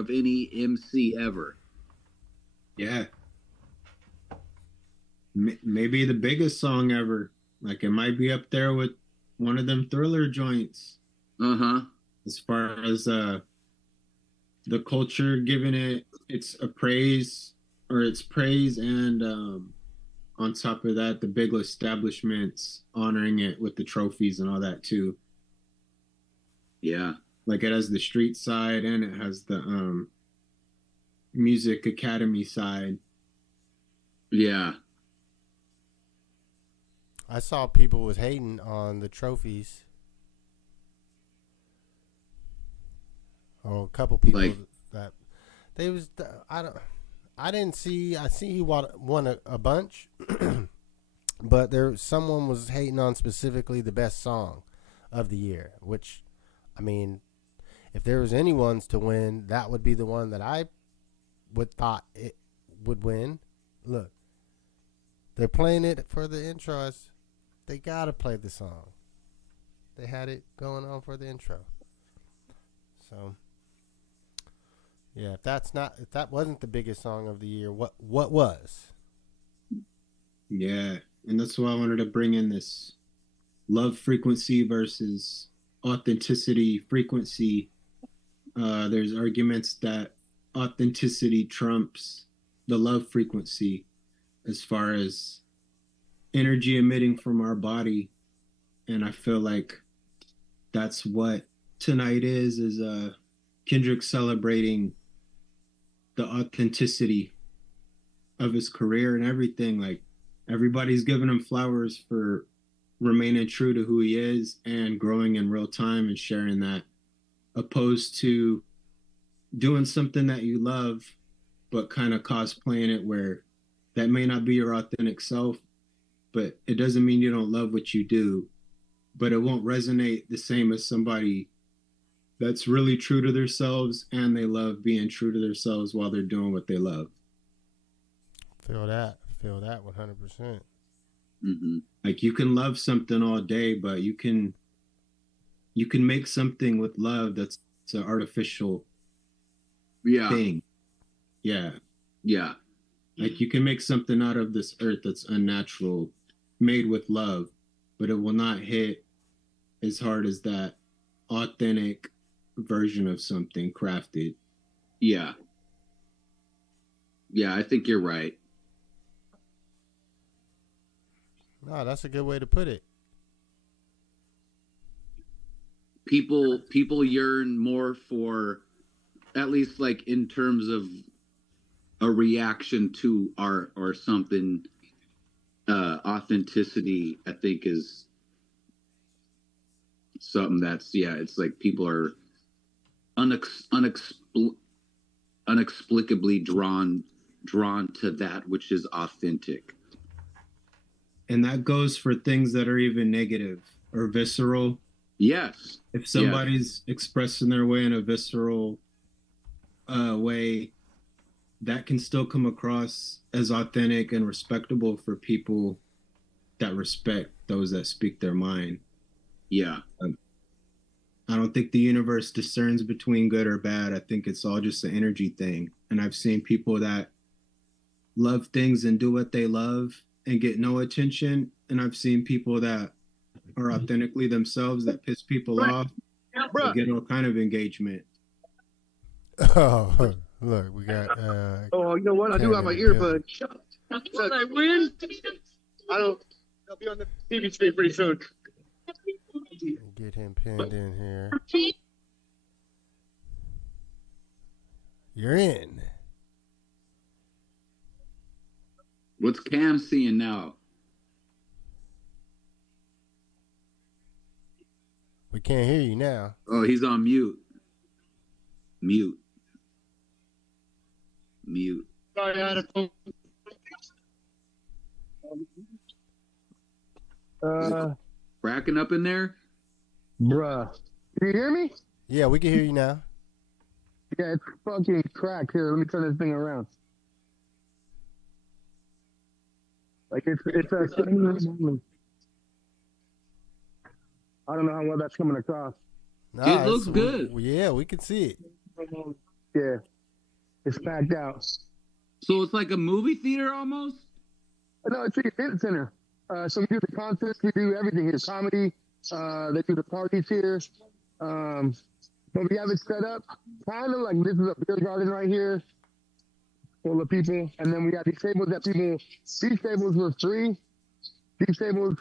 of any MC ever. Yeah. Maybe the biggest song ever. Like it might be up there with one of them Thriller joints. Uh-huh. As far as the culture giving it its praise and on top of that the big establishments honoring it with the trophies and all that too. Yeah. Like it has the street side and it has the music academy side. Yeah. I saw people was hating on the trophies. Or a couple people Like, that they was I didn't see. I see he won a bunch, but someone was hating on specifically the best song of the year. Which, I mean, if there was anyone's to win, that would be the one that I would thought it would win. Look, they're playing it for the intros. They gotta play the song. They had it going on for the intro. So, yeah, if that wasn't the biggest song of the year, what was? Yeah, and that's why I wanted to bring in this love frequency versus authenticity frequency. There's arguments that authenticity trumps the love frequency as far as energy emitting from our body. And I feel like that's what tonight is Kendrick celebrating the authenticity of his career and everything. Like everybody's giving him flowers for remaining true to who he is and growing in real time and sharing that, opposed to doing something that you love but kind of cosplaying it where that may not be your authentic self, but it doesn't mean you don't love what you do, but it won't resonate the same as somebody that's really true to themselves and they love being true to themselves while they're doing what they love. Feel that 100%. mm-hmm. Like you can love something all day, but you can make something with love that's an artificial thing. Yeah. Yeah. Like you can make something out of this earth that's unnatural, made with love, but it will not hit as hard as that authentic version of something crafted. Yeah. Yeah, I think you're right. No, that's a good way to put it. People yearn more for, at least like in terms of a reaction to art or something. Authenticity, I think, is something that's, it's like people are inexplicably drawn to that which is authentic. And that goes for things that are even negative or visceral. Yes. If somebody's expressing their way in a visceral way, that can still come across as authentic and respectable for people that respect those that speak their mind. Yeah. I don't think the universe discerns between good or bad. I think it's all just an energy thing. And I've seen people that love things and do what they love and get no attention. And I've seen people that are authentically themselves that piss people off and get all kind of engagement. Oh, look, we got. Oh, you know what? I do have my earbuds. When I win, I'll be on the TV screen pretty soon. Get him pinned in here. You're in. What's Cam seeing now? We can't hear you now. Oh, he's on mute. Mute. Sorry, I had a phone. Cracking up in there? Bruh. Can you hear me? Yeah, we can hear you now. Yeah, it's fucking cracked. Here, let me turn this thing around. Like, it's a... I don't know how well that's coming across. Nah, it looks good. Yeah, we can see it. Yeah. It's packed out. So it's like a movie theater almost? No, it's an event center. So we do the concerts, we do everything here. Comedy, they do the parties here. But we have it set up kind of like this is a beer garden right here, full of people. And then we got these tables these tables were free. These tables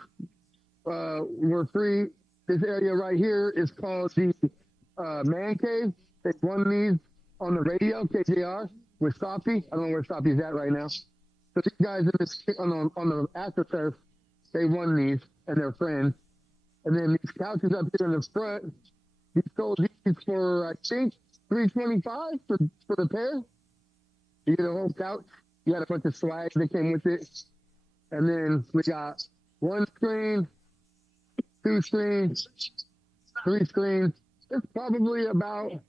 were free. This area right here is called the Man Cave. They won these on the radio, KJR, with Soppy. I don't know where Soppy's at right now. So these guys in this, on the AstroTurf, they won these and their friends. And then these couches up here in the front, we sold these for, I think, $325 for the pair. You get a whole couch. You got a bunch of swag that came with it. And then we got 1 screen, 2 screens, 3 screens. It's probably about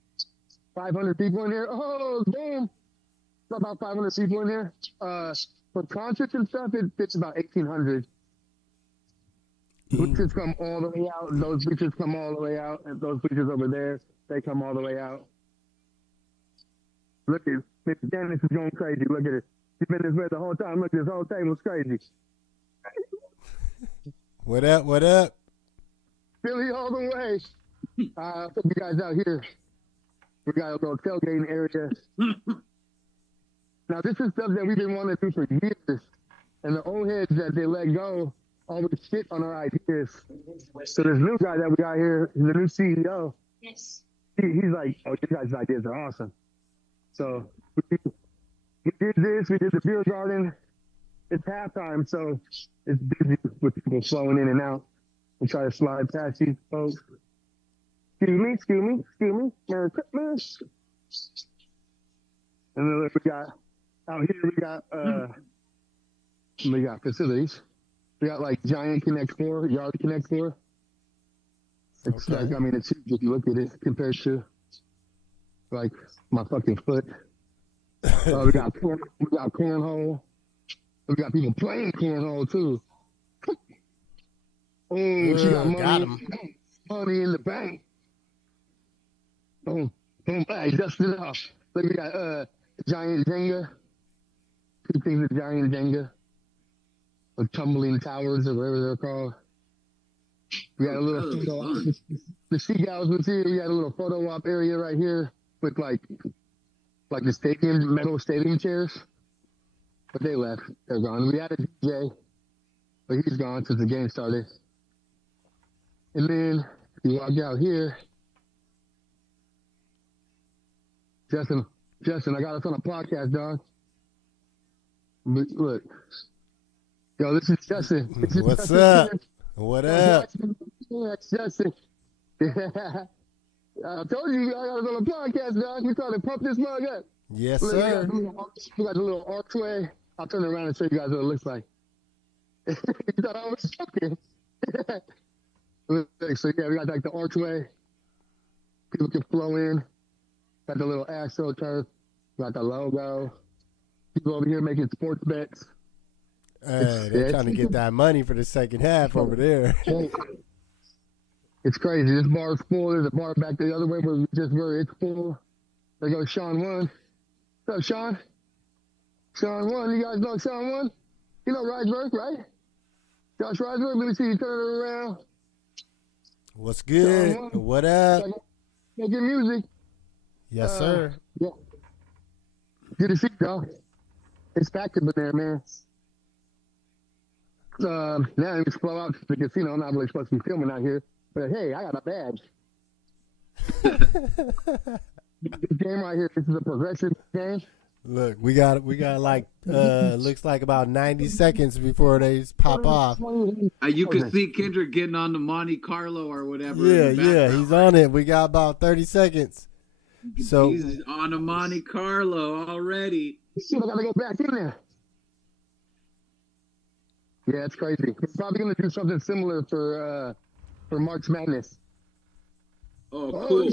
500 people in here. Oh, boom. It's about 500 people in here. For concerts and stuff, it fits about 1,800. Bleachers come all the way out, and those bleachers come all the way out, and those bleachers over there, they come all the way out. Look at Miss Dennis is going crazy. Look at it. She's been this way the whole time. Look, this whole table's crazy. What up? What up? Philly all the way. Put you guys out here. We got a little tailgating area. Now, this is stuff that we've been wanting to do for years. And the old heads that they let go always shit on our ideas. So this new guy that we got here, the new CEO, yes. He's like, oh, you guys' ideas are awesome. So we did this. We did the beer garden. It's halftime, so it's busy with people flowing in and out. We try to slide past these folks. Excuse me. Merry Christmas. And then we got out here. We got facilities. We got like giant Connect 4, yard Connect 4. It's okay. Like, I mean, it's huge if you look at it compared to like my fucking foot. We got cornhole. We got people playing cornhole too. Oh, she got money in the bank. Boom, hey, dust it off. Look, we got giant Jenga. 2 things of giant Jenga. Or tumbling towers or whatever they're called. We got a little photo. The Seagulls was here. We got a little photo op area right here with like the metal stadium chairs. But they left. They're gone. We had a DJ, but he's gone since the game started. And then you walk out here. Justin, I got us on a podcast, dog. Look. Yo, this is Justin. What's up? What up? That's Justin. I told you I got us on a podcast, dog. We trying to pump this mug up. Yes, sir. We got the little archway. I'll turn around and show you guys what it looks like. You thought I was joking. So, yeah, we got like the archway. People can flow in. Got the little AstroTurf. Got the logo. People over here making sports bets. They're trying to get that money for the second half over there. It's crazy. This bar's full. There's a bar back the other way where we just were. It's full. There goes Sean 1. What's up, Sean? Sean 1. You guys know Sean 1? You know Riseberg, right? Josh Riseberg. Let me see you turn it around. What's good? What up? Making music. Yes, sir. Yeah. Good to see you, dog. It's packed up in there, man. Now I just flow out to the casino. I'm not really supposed to be filming out here, but hey, I got a badge. This game right here, this is a progressive game. Look, we got like looks like about 90 seconds before they pop off. You can see Kendrick getting on the Monte Carlo or whatever. Yeah, he's on it. We got about 30 seconds. So he's on a Monte Carlo already. Shit, I gotta go back in there. Yeah, it's crazy. We're probably gonna do something similar for March Madness. Oh, cool.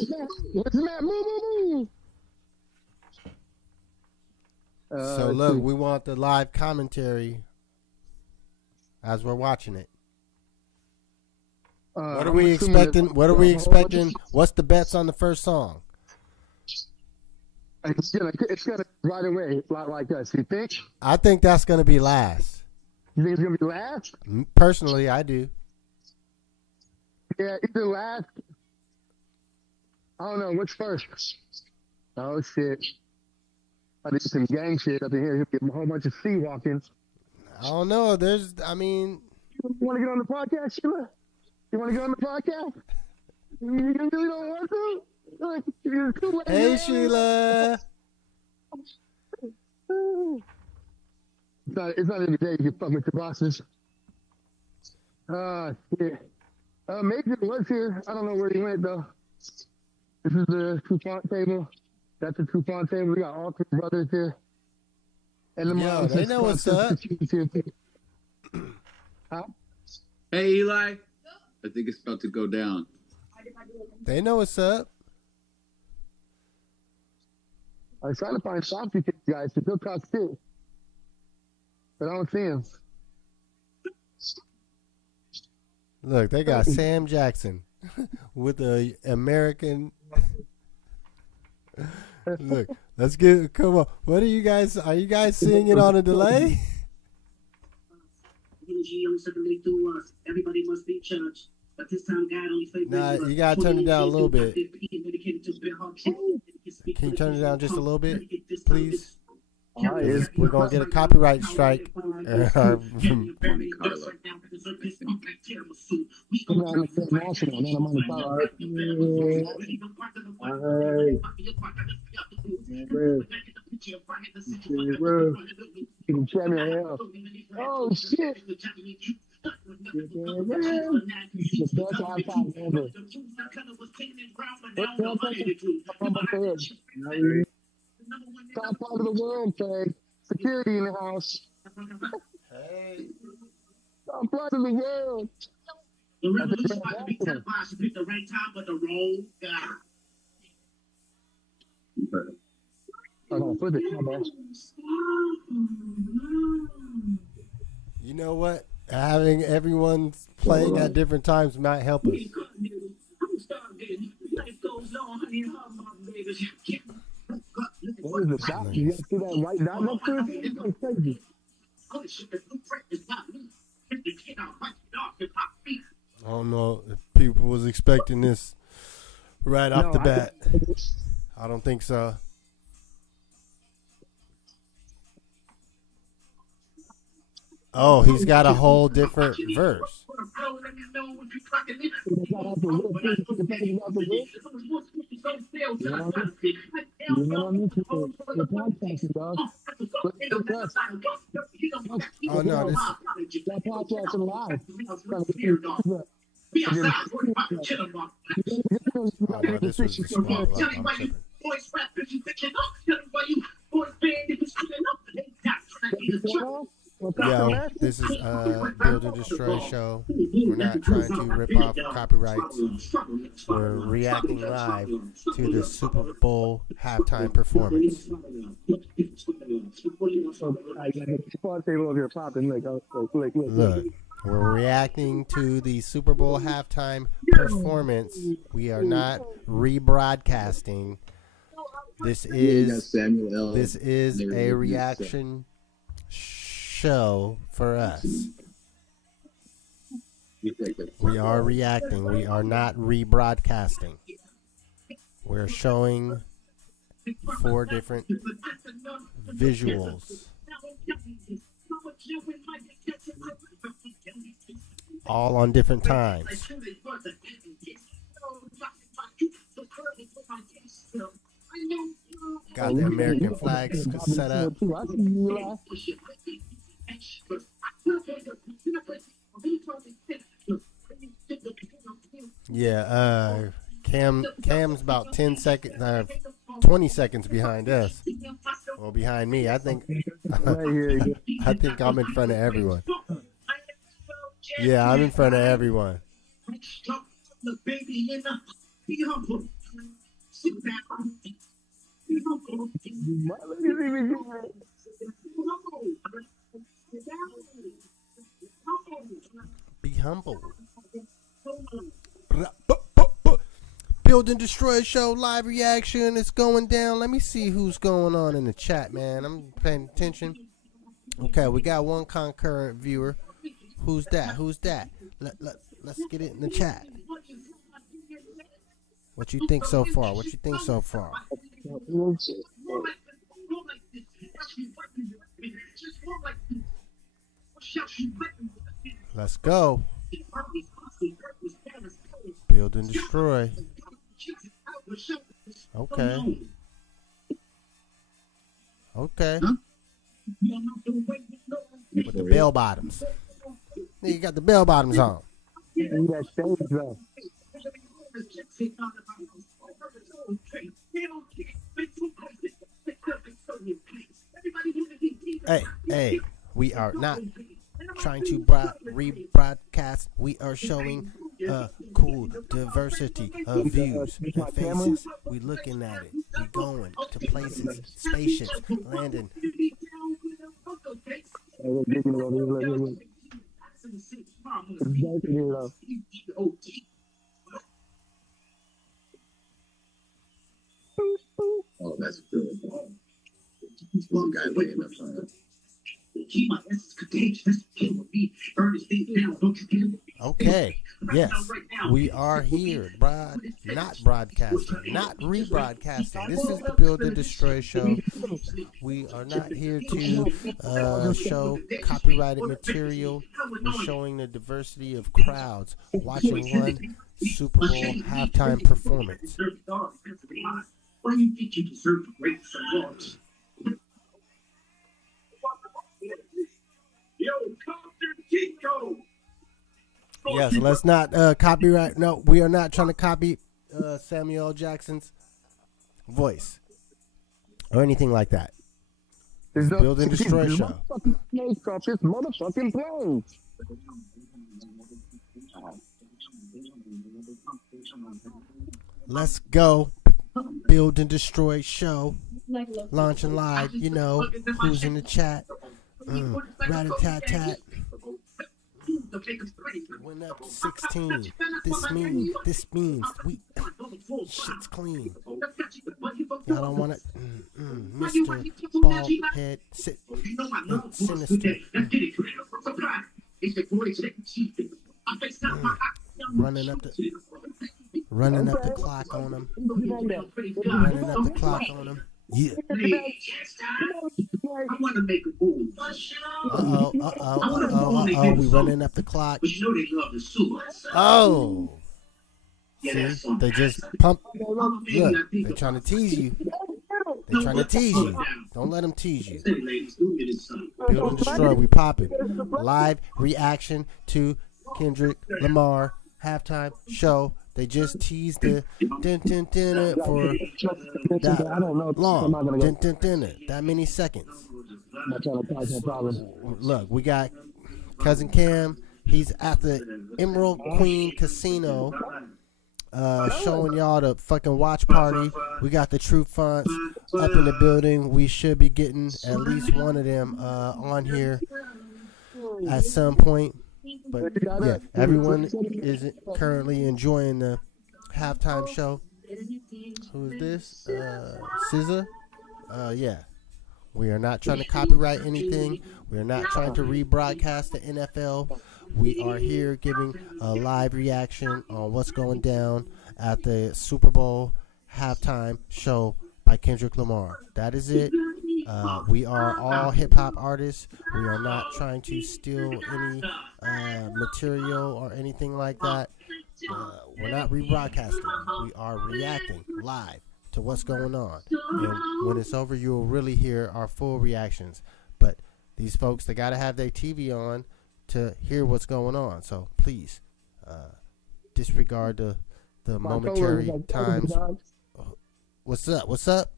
What's Matt? Move. So look, we want the live commentary as we're watching it. What are we expecting? What's the bets on the first song? It's gonna right away, like us. You think? I think that's going to be last. You think it's gonna be last? Personally, I do. Yeah, either last. I don't know what's first. Oh shit! I did some gang shit up in here. Get a whole bunch of sea walking. I don't know. You want to get on the podcast, Sheila? You want to get on the podcast? You really don't want to? You're too late. Hey, Sheila. It's not every day you fuck with your bosses. Shit. Major was here. I don't know where he went, though. This is the Trufant table. That's the Trufant table. We got all three brothers here. And the Yo, they know what's up. Huh? Hey, Eli. I think it's about to go down. They know what's up. I was trying to find Softy guys to still talk too. But I don't see him. Look, they got Sam Jackson with the American. Look, let's get. Come on. What are you guys seeing it on a delay? Everybody must be judged. But this time, God only favors. Nah, you gotta turn it down a little bit. Can you turn it down just a little bit, please? We're gonna get a copyright strike. Oh shit! The best halftime ever. Top part of the world, Craig. Security in the house. Hey. Top part of the world. The revolution about to be televised to pick the right time, but the wrong guy. Oh, put it. My bad. You know what? Having everyone playing at different times might help us. What is the shot? You guys see that white dot next to it? That's crazy. I don't know if people was expecting this right off the bat. I don't think so. Oh, he's got a whole different verse. Oh no, this. Oh no, this was the small love. I'm tripping. Yo, this is Build and Destroy show. We're not trying to rip off copyrights. We're reacting live to the Super Bowl halftime performance. Look, we're reacting to the Super Bowl halftime performance. We are not rebroadcasting. This is a reaction show for us. We are reacting. We are not rebroadcasting. We're showing 4 different visuals, all on different times. Got the American flags set up. Yeah, Cam's about 10 seconds, 20 seconds behind us. Well, behind me, I think. I think I'm in front of everyone. Yeah, I'm in front of everyone. Be humble. Build Build and Destroy Show live reaction. It's going down. Let me see who's going on in the chat, man. I'm paying attention. Okay, we got one concurrent viewer. Who's that? Let's get it in the chat. What you think so far? Let's go. Build and Destroy. Okay. With the bell bottoms. You got the bell bottoms on. That stage though. Hey, we are not trying to rebroadcast. We are showing a cool diversity of views and faces. We looking at it. We going to places, spaceships, landing. Oh, that's good. One guy laying up on Okay, yes, we are here, not broadcasting, not rebroadcasting. This is the Build and Destroy Show. We are not here to show copyrighted material. We're showing the diversity of crowds watching one Super Bowl halftime performance. Why do you think you deserve to break some laws? Yo, Compton Chico. Yes, let's not copyright. No, we are not trying to copy Samuel L. Jackson's voice or anything like that. It's Build and Destroy Show. This motherfucking plane. Let's go. Build and Destroy Show. Launching live. You know who's in the chat. Rat-a-tat-tat. Went up to 16. This means we shit's clean. Y'all don't want it. Mr. Baldhead sit sinister. Running up the clock on him. Running up the clock on him. Yeah. I want to make a move. Uh-oh. We running up the clock. But you know they love the soup. Oh. See, they just pump. Look, they're trying to tease you. They're trying to tease you. Don't let them tease you. Build and Destroy, we popping. Live reaction to Kendrick Lamar halftime show. They just teased the din for that long. Din that many seconds. Look, we got Cousin Cam. He's at the Emerald Queen Casino, showing y'all the fucking watch party. We got the Trufants up in the building. We should be getting at least one of them on here at some point. But yeah, everyone is currently enjoying the halftime show. Who is this? SZA? Yeah. We are not trying to copyright anything. We are not trying to rebroadcast the NFL. We are here giving a live reaction on what's going down at the Super Bowl halftime show by Kendrick Lamar. That is it. We are all hip-hop artists. We are not trying to steal any material or anything like that. We're not rebroadcasting. We are reacting live to what's going on. And when it's over, you'll really hear our full reactions. But these folks, they got to have their TV on to hear what's going on. So please disregard the momentary times. What's up? What's up?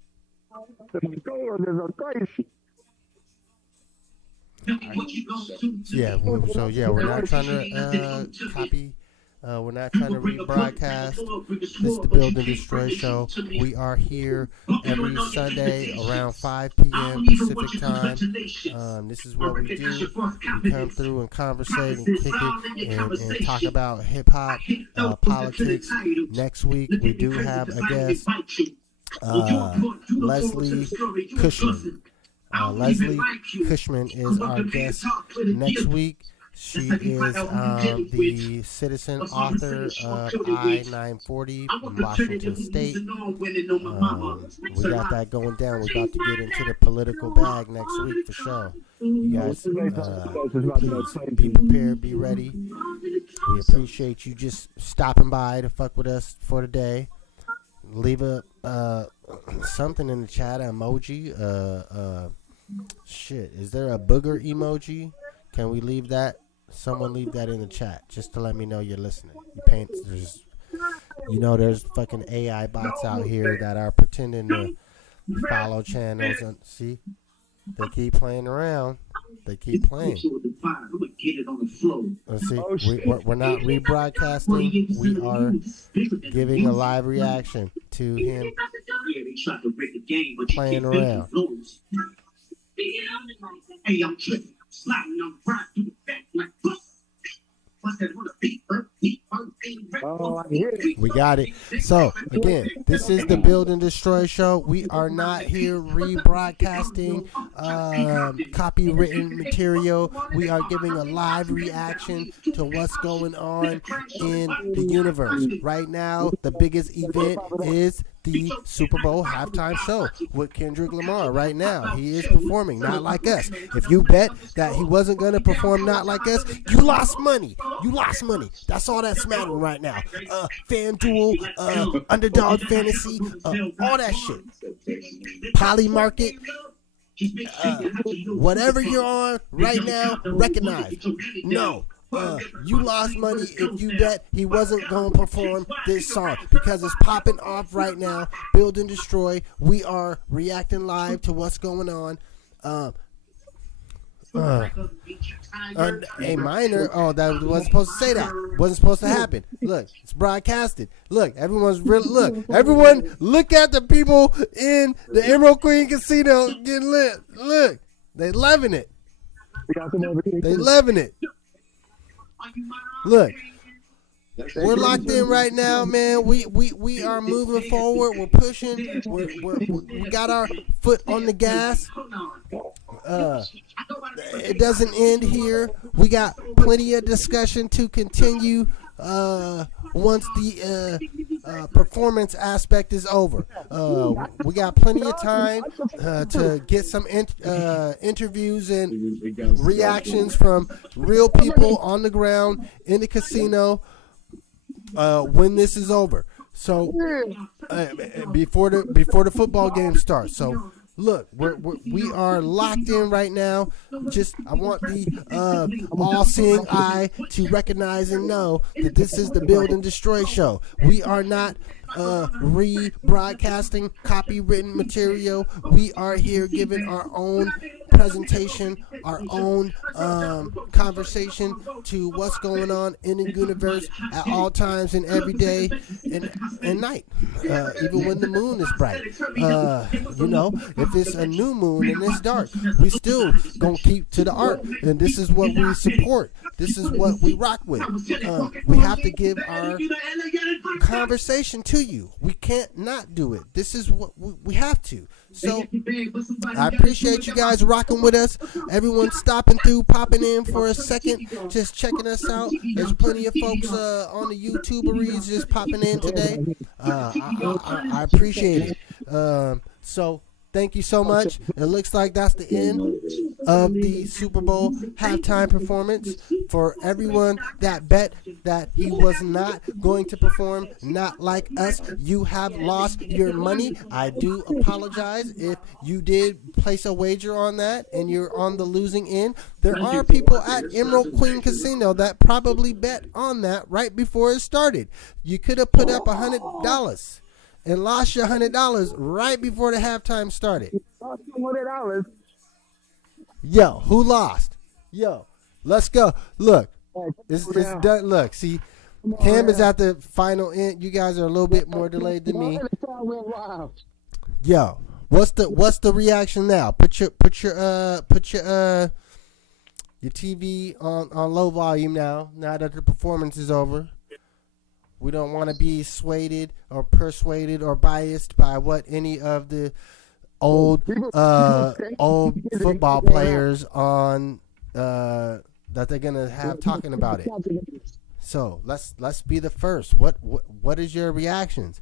Yeah, so yeah, we're not trying to copy We're not trying to rebroadcast. This is the Build and Destroy show. We are here every Sunday around 5 p.m. Pacific time. This is what we do. We come through and conversate and kick it and talk about hip hop, politics. Next week we do have a guest, Leslie Cushman. Leslie Cushman is our guest next week. She is the citizen author of I-940 from Washington State. We got that going down. We're about to get into the political bag next week for sure. You guys, please be prepared, be ready. We appreciate you just stopping by to fuck with us for today. Leave a something in the chat, an emoji. Shit, is there a booger emoji? Can we leave that? Someone leave that in the chat just to let me know you're listening. There's fucking AI bots out here that are pretending to follow channels and see. They keep playing around. They keep playing. Let's see. We're not rebroadcasting. We are giving a live reaction to him playing around. Hey, I'm tripping. Sliding on right through the back like bus. What's that on the beat? We got it. So again, this is the Build and Destroy show. We are not here rebroadcasting copywritten material. We are giving a live reaction to what's going on in the universe right now. The biggest event is the Super Bowl halftime show with Kendrick Lamar right now. He is performing Not Like Us. If you bet that he wasn't going to perform Not Like Us, you lost money. You lost money. That's all that's mattering right now. FanDuel, Underdog Fantasy, all that shit. Poly Market. Whatever you're on right now, recognize. No. You lost money if you bet he wasn't going to perform this song because it's popping off right now. Build and Destroy. We are reacting live to what's going on. A minor. Oh, that wasn't supposed to say that. Wasn't supposed to happen. Look, it's broadcasted. Look, everyone's real. Look, everyone, look at the people in the Emerald Queen Casino getting lit. Look, they loving it. They loving it. Look, we're locked in right now, man. We are moving forward. We're pushing. We got our foot on the gas. It doesn't end here. We got plenty of discussion to continue once the performance aspect is over. We got plenty of time to get some interviews and reactions from real people on the ground in the casino when this is over. So before the football game starts. So look, we are locked in right now. I want the all-seeing eye to recognize and know that this is the Build and Destroy show. We are not rebroadcasting copywritten material. We are here giving our own presentation, our own conversation to what's going on in the universe at all times and every day and night, even when the moon is bright. If it's a new moon and it's dark, we still gonna keep to the art, and this is what we support. This is what we rock with. We have to give our conversation to you. We can't not do it. This is what we have to. So I appreciate you guys rocking with us. Everyone stopping through, popping in for a second, just checking us out. There's plenty of folks on the YouTuberies just popping in today. I appreciate it. So thank you so much. It looks like that's the end of the Super Bowl halftime performance. For everyone that bet that he was not going to perform Not Like Us, you have lost your money. I do apologize if you did place a wager on that and you're on the losing end. There are people at Emerald Queen Casino that probably bet on that right before it started. You could have put up $100 and lost your $100 right before the halftime started. $100. Yo, who lost? Yo, let's go. Look, it's done. Look, see, Cam is at the final end. You guys are a little bit more delayed than me. Yo, what's the reaction now? Put your TV on low volume now. Now that the performance is over, we don't want to be swayed or persuaded or biased by what any of the old football players on that they're gonna have talking about it. So let's be the first. What is your reactions?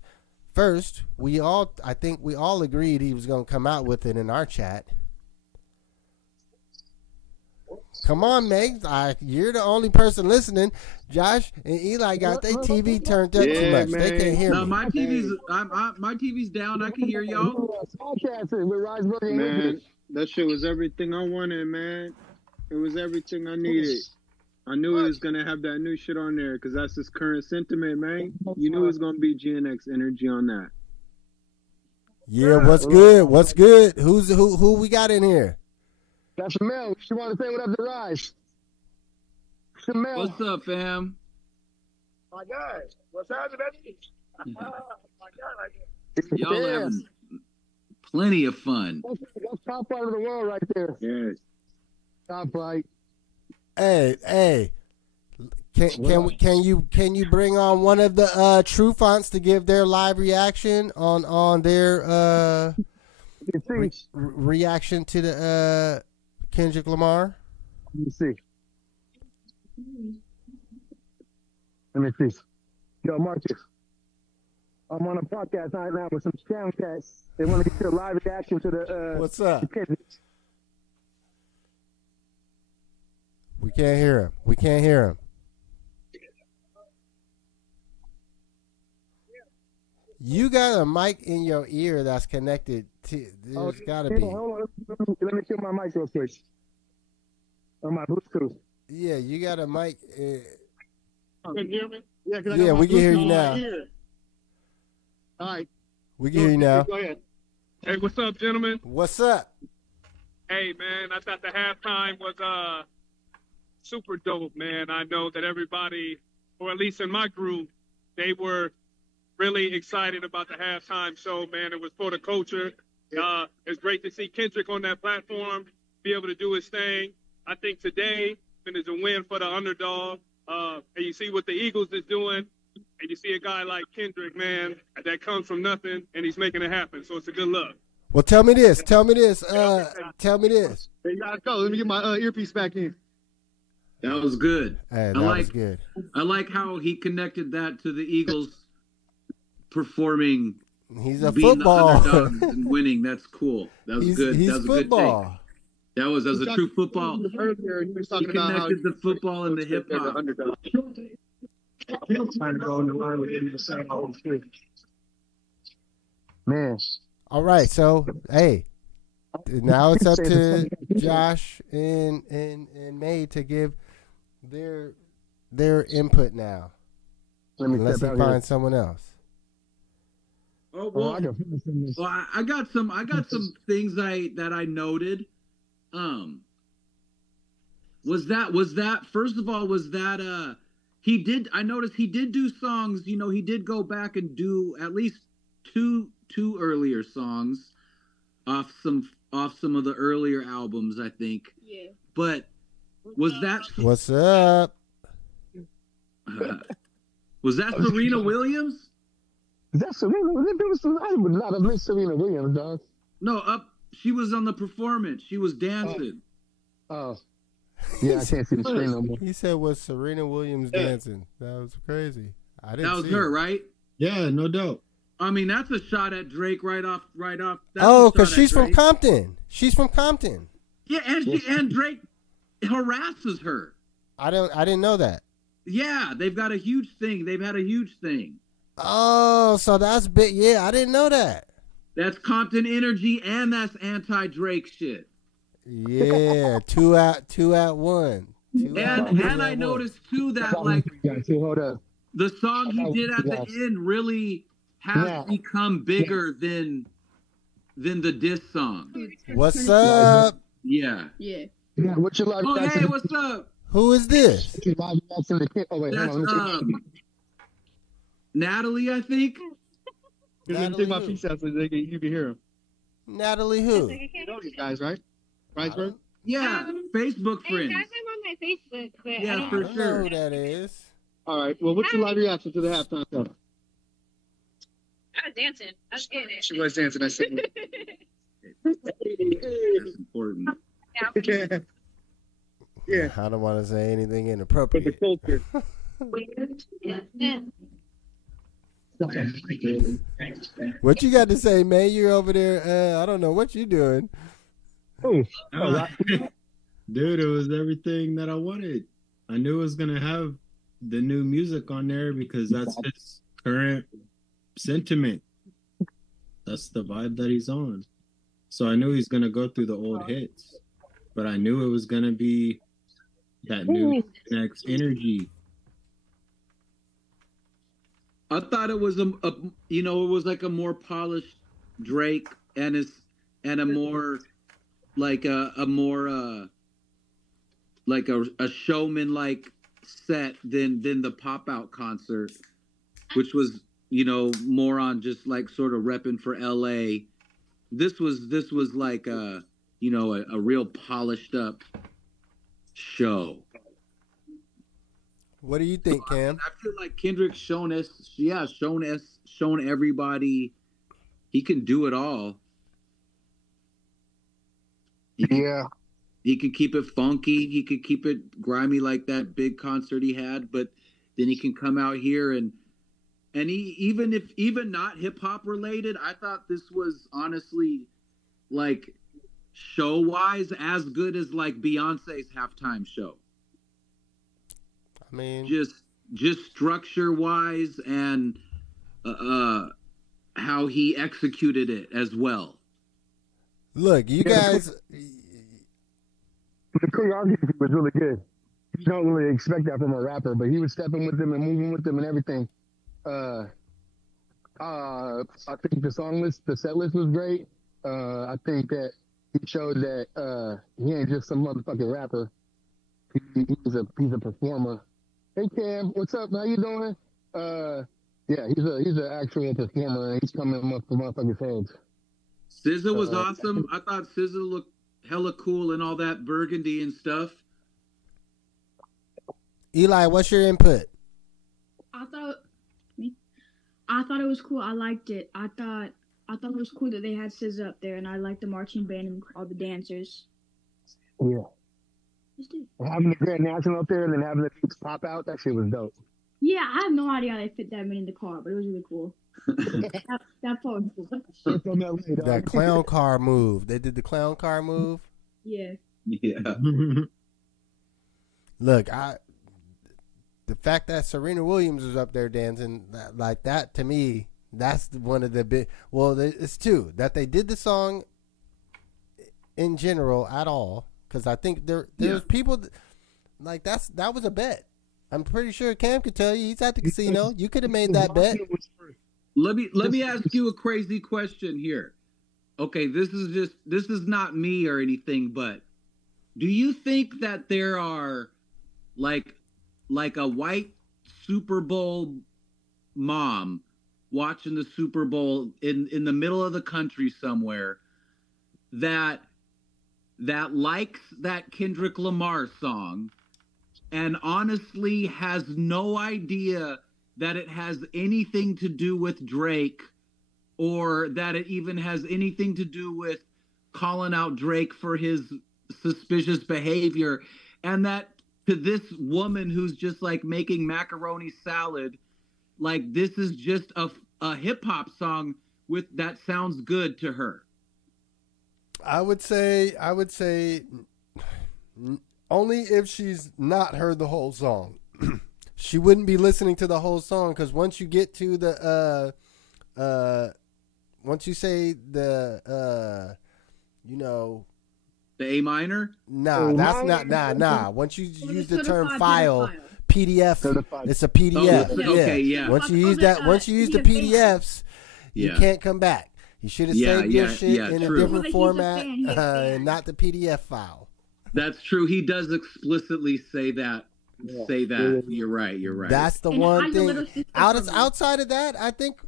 First, I think we all agreed he was gonna come out with it in our chat. Come on, Meg. You're the only person listening. Josh and Eli got their TV turned up too much. Man. They can't hear No, me. my TV's down. I can hear y'all. Man, that shit was everything I wanted, man. It was everything I needed. I knew he was going to have that new shit on there because that's his current sentiment, man. You knew it was going to be GNX energy on that. Yeah, what's good? What's good? Who we got in here? That's Shamel. She want to say what up to Rise. Shamel. What's up, fam? My God, what's happening? My God, Y'all having plenty of fun. That's top part of the world right there. Yes. Top right. Hey, can you bring on one of the Trufants to give their live reaction on their reaction to the Kendrick Lamar? Let me see. Yo, Marcus. I'm on a podcast right now with some scam cats. They want to get your live reaction to the What's up? the Kendrick. We can't hear him. You got a mic in your ear that's connected to. There's gotta be. Hold on. Let me kill my mic real quick. On my Bluetooth. Yeah, you got a mic. Can you hear me? Yeah, we can hear you now. All right. We can hear you now. Go ahead. Hey, what's up, gentlemen? What's up? Hey, man, I thought the halftime was super dope, man. I know that everybody, or at least in my group, they were really excited about the halftime show, man. It was for the culture. It's great to see Kendrick on that platform, be able to do his thing. I think today is a win for the underdog. And you see what the Eagles is doing, and you see a guy like Kendrick, man, that comes from nothing, and he's making it happen. So it's a good look. Well, tell me this. Hey, you gotta go. Let me get my earpiece back in. That was good. Hey, that was good. I like how he connected that to the Eagles performing. He's a being football. the underdog and winning. That's cool. That was good. He's That was football. a good take. That was a true football. Earlier, he was He talking about how connected the football and the hip hop. Trying to go in the line with him the same old shit. Man. All right, so hey, now it's up to Josh and May to give their input now. Unless he finds someone else. Oh well, I got some things that I noted. Was that first of all, was that I noticed he did do songs, he did go back and do at least two earlier songs off some of the earlier albums, I think. Yeah. But was that What's up? was that Serena Williams? That's Serena. I would not have missed Serena Williams, dog. No, she was on the performance. She was dancing. Oh. Yeah, I can't see the screen no more. He said, "Was Serena Williams dancing?" That was crazy. I didn't. That was see her, it. right? Yeah, no doubt. I mean, that's a shot at Drake right off. Oh, because she's from Compton. She's from Compton. Yeah, and Drake harasses her. I didn't know that. Yeah, they've got a huge thing. They've had a huge thing. Oh, so that's big. Yeah, I didn't know that. That's Compton energy, and that's anti-Drake shit. Yeah, two at one. And I noticed too that like Hold up. the song he did at the end really has become bigger than the diss song. What's up? Yeah. Yeah. Yeah, what's your live Oh, reaction? hey, what's up? Who is this? Live reaction to oh, wait, That's hold on. Natalie, I think. Natalie Take my who? piece out so you can hear him. Natalie who? You know these guys, right? Riceburg? Yeah, Facebook friends. I have on my Facebook, but Yeah, I don't for I don't know sure. who that is. All right. Well, what's your live reaction to the halftime show? I was dancing. I was getting it. She was dancing. I said. That's important. Yeah. Yeah. I don't want to say anything For the inappropriate. culture. Yeah. What you got to say, man? You're over there. I don't know what you doing. Oh, Dude, it was everything that I wanted. I knew it was gonna have the new music on there because that's his current sentiment. That's the vibe that he's on. So I knew he's gonna go through the old hits, but I knew it was gonna be that new next energy. I thought it was it was like a more polished Drake and a more like a more like a showman like set than the pop out concert, which was more on just like sort of repping for LA. This was like a real polished up show. What do you think, Cam? I feel like Kendrick's shown everybody he can do it all. yeah. He could keep it funky. He could keep it grimy like that big concert he had, but then he can come out here and he even not hip hop related, I thought this was honestly like show wise as good as like Beyonce's halftime show. I mean, Just structure wise and how he executed it as well. look, you guys. The choreography was really good. You don't really expect that from a rapper, but he was stepping with them and moving with them and everything. I think the set list was great. I think that he showed that he ain't just some motherfucking rapper. He's a performer. Hey Cam, what's up? How you doing? Yeah, he's an actual performer and he's coming up for motherfucking fans. SZA was awesome. I thought SZA looked hella cool and all that burgundy and stuff. Eli, what's your input? I thought it was cool. I liked it. I thought it was cool that they had SZA up there, and I liked the marching band and all the dancers. Yeah. Just did. Having the Grand National up there and then having the beats pop out, that shit was dope. Yeah, I have no idea how they fit that many in the car, but it was really cool. that part was cool. From LA, dog. That clown car move. They did the clown car move. Yeah. Yeah. Look, the fact that Serena Williams was up there dancing like that, to me, that's one of the big. Well, it's two that they did the song in general at all, because I think there's people like that was a bet. I'm pretty sure Cam could tell you he's at the casino. You could have made that bet. Let me ask you a crazy question here. Okay, this is not me or anything, but do you think that there are like a white Super Bowl mom watching the Super Bowl in the middle of the country somewhere that likes that Kendrick Lamar song and honestly has no idea that it has anything to do with Drake or that it even has anything to do with calling out Drake for his suspicious behavior, and that to this woman who's just like making macaroni salad, like this is just a hip hop song with that sounds good to her. I would say only if she's not heard the whole song. She wouldn't be listening to the whole song, because once you get to the once you say the The A minor? nah, that's not nah. Once you use the term file, PDF, it's a PDF. Okay, yeah. Once you use that, once you use the PDFs, you can't come back. You should have saved your shit in a different format and not the PDF file. That's true. He does explicitly say that say that. You're right. That's the And one I'm the little thing. sister. Outside of that, I think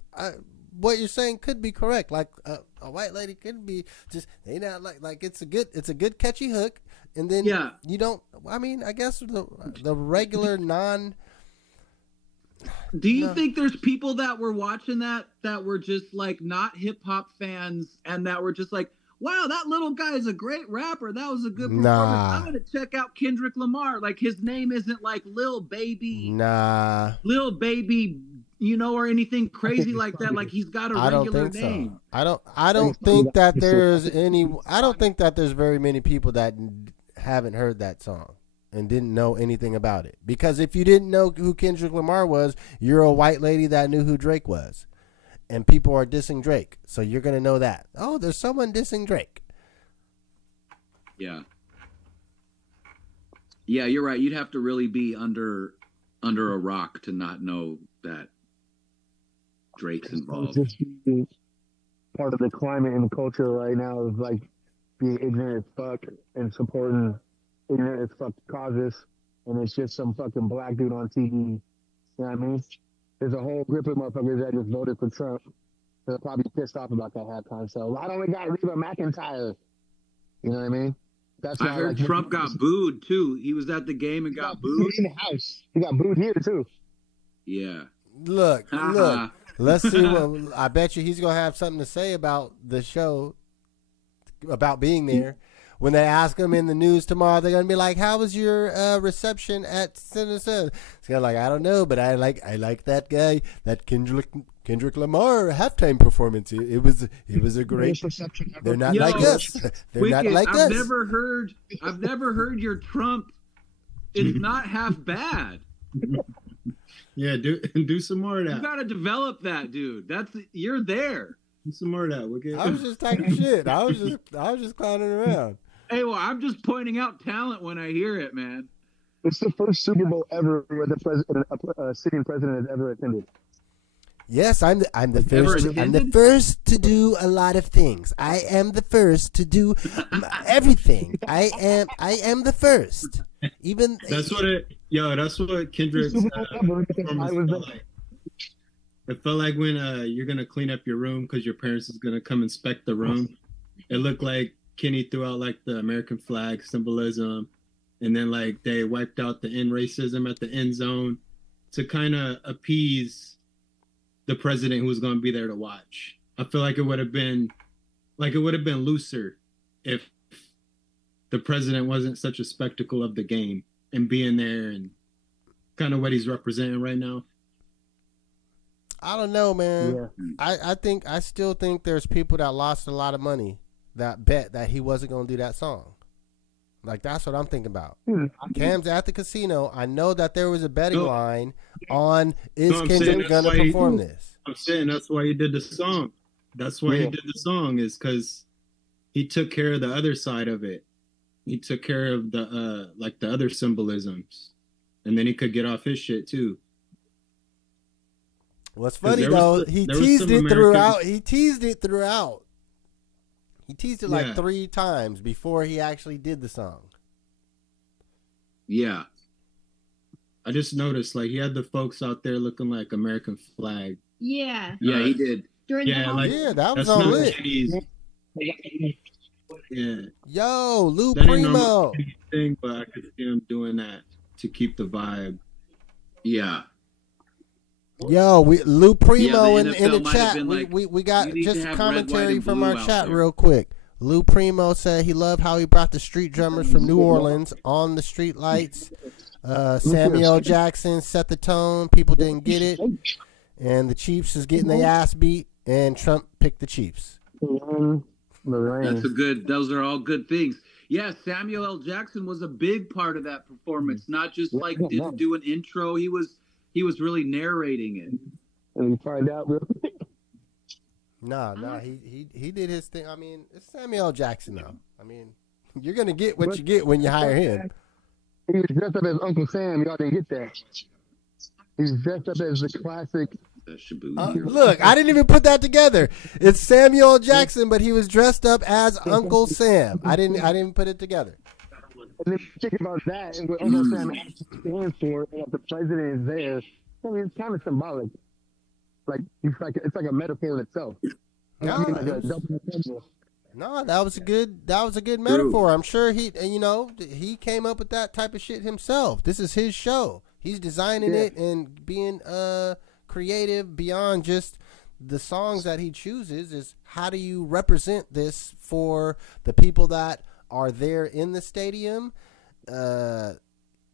what you're saying could be correct. Like a white lady could be just they not like it's a good catchy hook, and then you don't. I mean, I guess the regular non. Do you think there's people that were watching that were just like not hip hop fans and that were just like, wow, that little guy is a great rapper. That was a good performance. I'm gonna check out Kendrick Lamar. Like his name isn't like Lil Baby, you know, or anything crazy like that. Like he's got a regular name. I don't think that there's any. I don't think that there's very many people that haven't heard that song and didn't know anything about it. Because if you didn't know who Kendrick Lamar was, you're a white lady that knew who Drake was. And people are dissing Drake. So you're going to know that. Oh, there's someone dissing Drake. Yeah. Yeah, you're right. You'd have to really be under a rock to not know that Drake's involved. Just part of the climate and culture right now is like being ignorant as fuck and supporting ignorant as fuck causes, and it's just some fucking black dude on TV. You know what I mean? There's a whole group of motherfuckers that just voted for Trump. They're probably pissed off about that halftime. So why don't we got Reba McEntire? You know what I mean? That's why I heard Trump got booed too. He was at the game and got booed in the house. He got booed here too. Yeah. Look. Let's see what I bet you he's gonna have something to say about the show, about being there. When they ask him in the news tomorrow, they're gonna be like, "How was your reception at Citizen?" It's kind of like, I don't know, but I like that guy, that Kendrick Lamar halftime performance. It was a great reception. They're not like us. They're not like us. I've never heard your Trump. It's not half bad. Yeah, do some more of that. You gotta develop that, dude. You're there. Do some more of that. I was just talking shit. I was just clowning around. Hey, well, I'm just pointing out talent when I hear it, man. It's the first Super Bowl ever where a sitting president has ever attended. Yes, I'm the first. I'm the first to do a lot of things. I am the first to do everything. I am the first. Even that's what Kendrick's performance felt like. It felt like when you're gonna clean up your room because your parents is gonna come inspect the room. It looked like Kenny threw out like the American flag symbolism, and then like they wiped out the end racism at the end zone to kind of appease the president who was going to be there to watch. I feel like it would have been looser if the president wasn't such a spectacle of the game and being there and kind of what he's representing right now. I don't know, man. Yeah. I still think there's people that lost a lot of money that bet that he wasn't going to do that song. Like, that's what I'm thinking about. Cam's at the casino. I know that there was a betting line on Kendrick going to perform this. I'm saying that's why he did the song. That's why he did the song, is because he took care of the other side of it. He took care of the the other symbolisms, and then he could get off his shit too. What's funny though, he teased it throughout. He teased it throughout. He teased it like 3 times before he actually did the song. Yeah. I just noticed, like, he had the folks out there looking like American flag. Yeah. Yeah, he did. During the that was on lit. Yeah. Yo, Lou that Primo. Thing, but I could see him doing that to keep the vibe. Yeah. Yo, Lou Primo in the chat. We got just commentary from our chat real quick. Lou Primo said he loved how he brought the street drummers from New Orleans on the street lights. Samuel Jackson set the tone. People didn't get it. And the Chiefs is getting their ass beat, and Trump picked the Chiefs. Those are all good things. Yeah, Samuel L. Jackson was a big part of that performance. Not just like didn't do an intro. He was really narrating it. And you find out real quick. Nah, he did his thing. I mean, it's Samuel L. Jackson though. I mean, you're gonna get what you get when you hire him. He was dressed up as Uncle Sam. Y'all didn't get that. He's dressed up as the classic. Look, I didn't even put that together. It's Samuel L. Jackson, but he was dressed up as Uncle Sam. I didn't put it together. And then think about that and what MSM actually stands for, and if the president is there, I mean, it's kind of symbolic. Like it's like a metaphor in itself. No, I mean, like it a was- double symbol. No, that was a good metaphor. I'm sure he came up with that type of shit himself. This is his show. He's designing it and being creative beyond just the songs that he chooses. Is how do you represent this for the people that are there in the stadium, and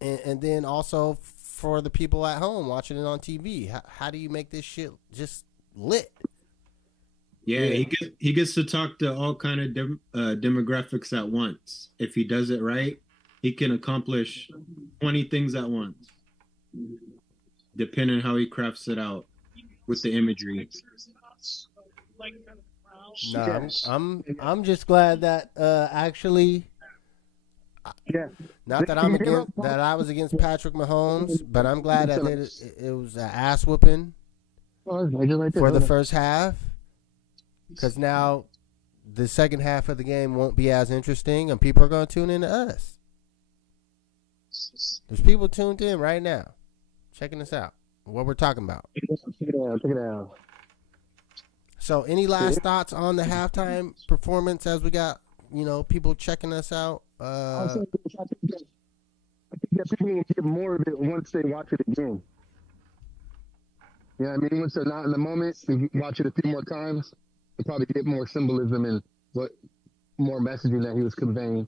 then also for the people at home watching it on TV. How do you make this shit just lit? Yeah, he gets to talk to all kind of demographics at once. If he does it right, he can accomplish 20 things at once, depending on how he crafts it out with the imagery. No, I'm just glad that actually. Yeah. Not that I was against Patrick Mahomes, but I'm glad that it was an ass whooping for the first half. Because now the second half of the game won't be as interesting, and people are going to tune in to us. There's people tuned in right now, checking us out, what we're talking about. Check it out. So, any last thoughts on the halftime performance as we got, people checking us out? I think that people will get more of it once they watch it again. Yeah, I mean, once they're not in the moment, if you watch it a few more times, you probably get more symbolism and more messaging that he was conveying.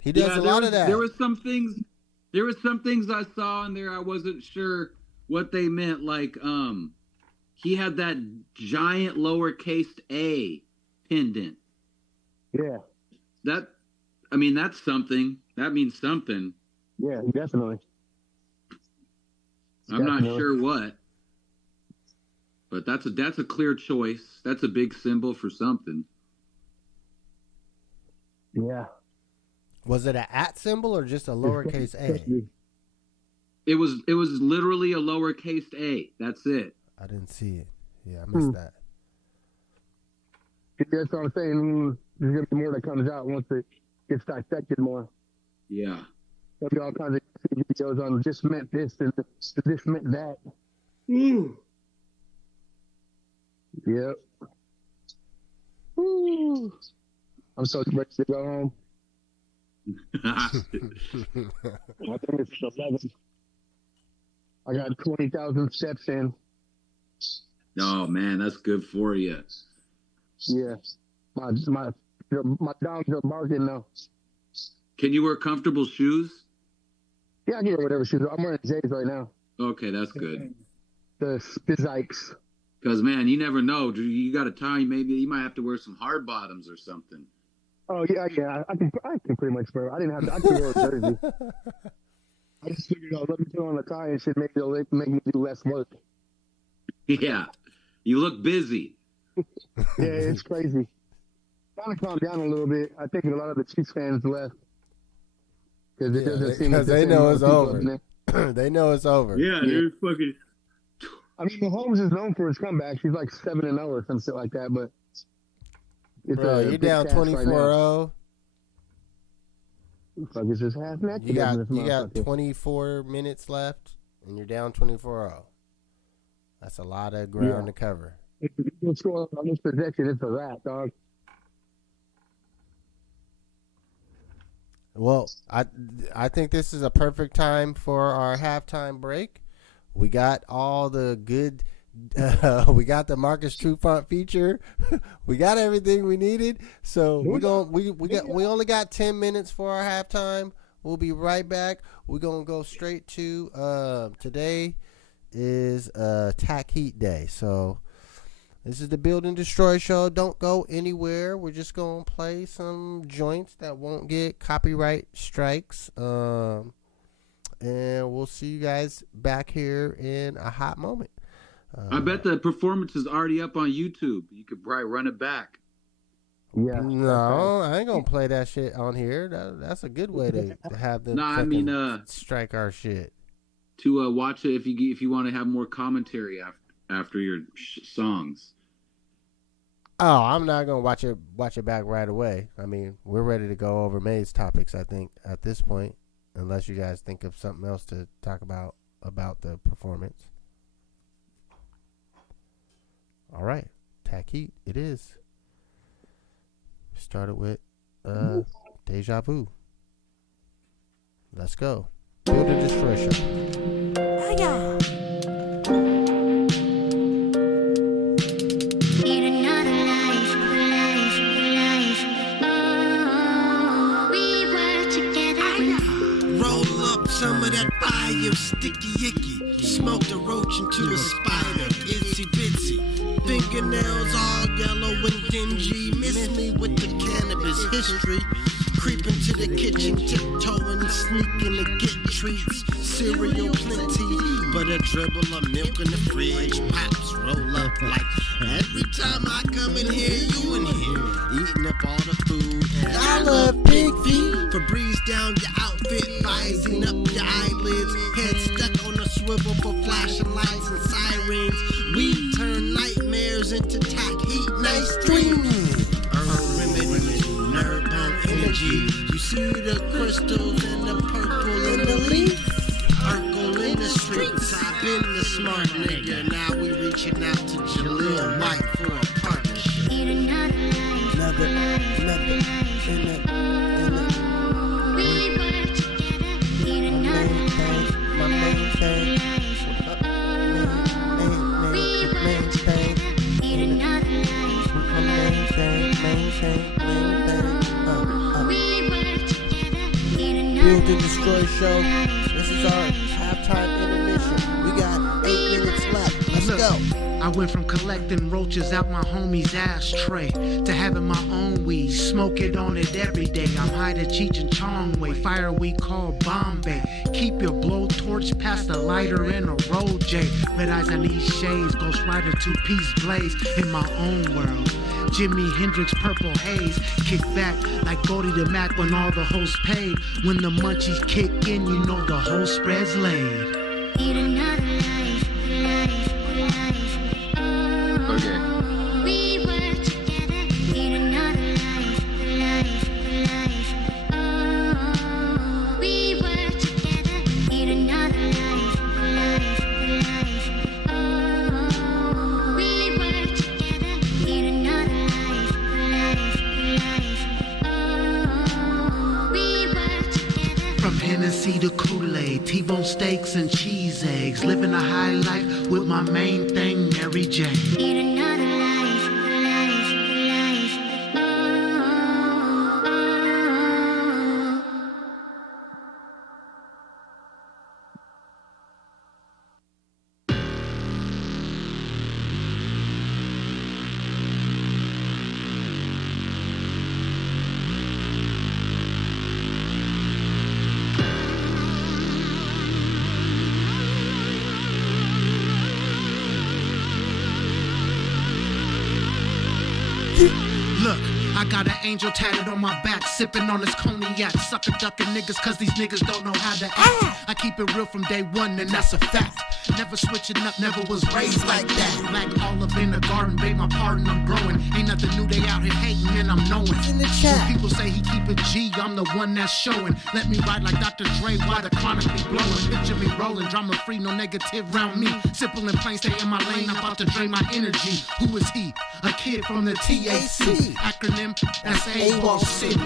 He does a lot of that. There were some things I saw in there I wasn't sure what they meant. Like, he had that giant lowercase a pendant. Yeah. That's something. That means something. Yeah, definitely. I'm not sure what. But that's a clear choice. That's a big symbol for something. Yeah. Was it an at symbol or just a lowercase a? It was literally a lowercase a. That's it. I didn't see it. Yeah, I missed that. That's what I'm saying. There's gonna be more that comes out once it gets dissected more. Yeah. There'll be all kinds of videos on this meant this and this meant that. Yep. Woo. I'm so ready to go home. I think it's 11. I got 20,000 steps in. Oh man, that's good for you. Yeah. My dogs are barking now. Can you wear comfortable shoes? Yeah, I can wear whatever shoes. I'm wearing J's right now. Okay, that's good. The Spizikes. Because, man, you never know. You got a time, maybe you might have to wear some hard bottoms or something. Oh, yeah. I can pretty much wear. I didn't have to. I can wear a jersey. I just figured out, let me put on a tie and shit, maybe it'll make me do less work. Yeah. You look busy. Yeah, it's crazy. Trying to calm down a little bit. I think a lot of the Chiefs fans left. Because they know it's over. They know it's over. Yeah, they're fucking... I mean, Mahomes is known for his comeback. He's like 7-0 or some shit like that, but bro, you're down 24-0. Fuck, it's just half match. You got 24 minutes left, and you're down 24-0. That's a lot of ground to cover. If you score on this possession, it's a wrap, dog. Well, I think this is a perfect time for our halftime break. We got all the good. We got the Marcus Trufant feature. We got everything we needed. So we only got 10 minutes for our halftime. We'll be right back. We're gonna go straight to today is Tack Heat Day. So this is the Build and Destroy show. Don't go anywhere. We're just gonna play some joints that won't get copyright strikes. And we'll see you guys back here in a hot moment. I bet the performance is already up on YouTube. You could probably run it back. Yeah. No, I ain't gonna play that shit on here. That's a good way to have them strike our shit. To watch it if you want to have more commentary after your songs. Oh, I'm not gonna watch it back right away. I mean, we're ready to go over May's topics, I think, at this point, unless you guys think of something else to talk about the performance. All right, Tack Heat, it is. Started with Deja Vu. Let's go. Build and Destroy Show. Hiya. Some of that fire, sticky icky. Smoked a roach into a spider, itsy bitsy. Fingernails all yellow and dingy. Miss me with the cannabis history. Creeping to the kitchen, tiptoeing, sneaking to get treats. Cereal plenty, but a dribble of milk in the fridge. Pops roll up like every time I come in here, you in here. Eating up all the food. And I love big feet. Febreze down your outfit, vising up your eyelids. Head stuck on a swivel for flashing lights and sirens. We turn nightmares into tack heat, nice dreams. Earth remedy, nerve bone energy. You see the crystals and the purple in the leaf. Urkel in the streets, I've been the smart nigga. Now we reaching out to Jaleel White for a partnership. Another, my main thing. Build and Destroy Show. This is our halftime intermission. We got 8 minutes left. Let's go. I went from collecting roaches out my homie's ashtray to having my own weed, smoke it on it every day. I'm high to Cheech and Chong way, fire we call Bombay. Keep your blowtorch past the lighter in a road J. Red eyes on these shades, Ghost Rider 2-piece blaze in my own world. Jimi Hendrix purple haze, kick back like Bodie the Mac when all the hosts paid. When the munchies kick in, you know the whole spread's laid. Eat another life. Okay. We were together. Eat another life. Oh, we were together. Eat another life. Oh, we were together. Eat another life. Oh, we were together. From Hennessy to Kool-Aid, T-bone steaks and cheese eggs. Living a high life with my main thing, Mary J. Eat another life. Oh, oh, oh. Look, I got an angel tatted on my back, sipping on this cognac, sucker ducking niggas cause these niggas don't know how to act. I keep it real from day one and that's a fact. Never switching up, never was raised like that. Black olive in the garden, beg my pardon, I'm growing. Ain't nothing new, they out here hating and I'm knowing. In the chat. When people say he keep it G, I'm the one that's showing. Let me ride like Dr. Dre while the chronic be blowing. Picture me rolling, drama free, no negative round me. Simple and plain, stay in my lane, I'm about to drain my energy. Who is he? A kid from the TAC. Acronym, that's AWOL City.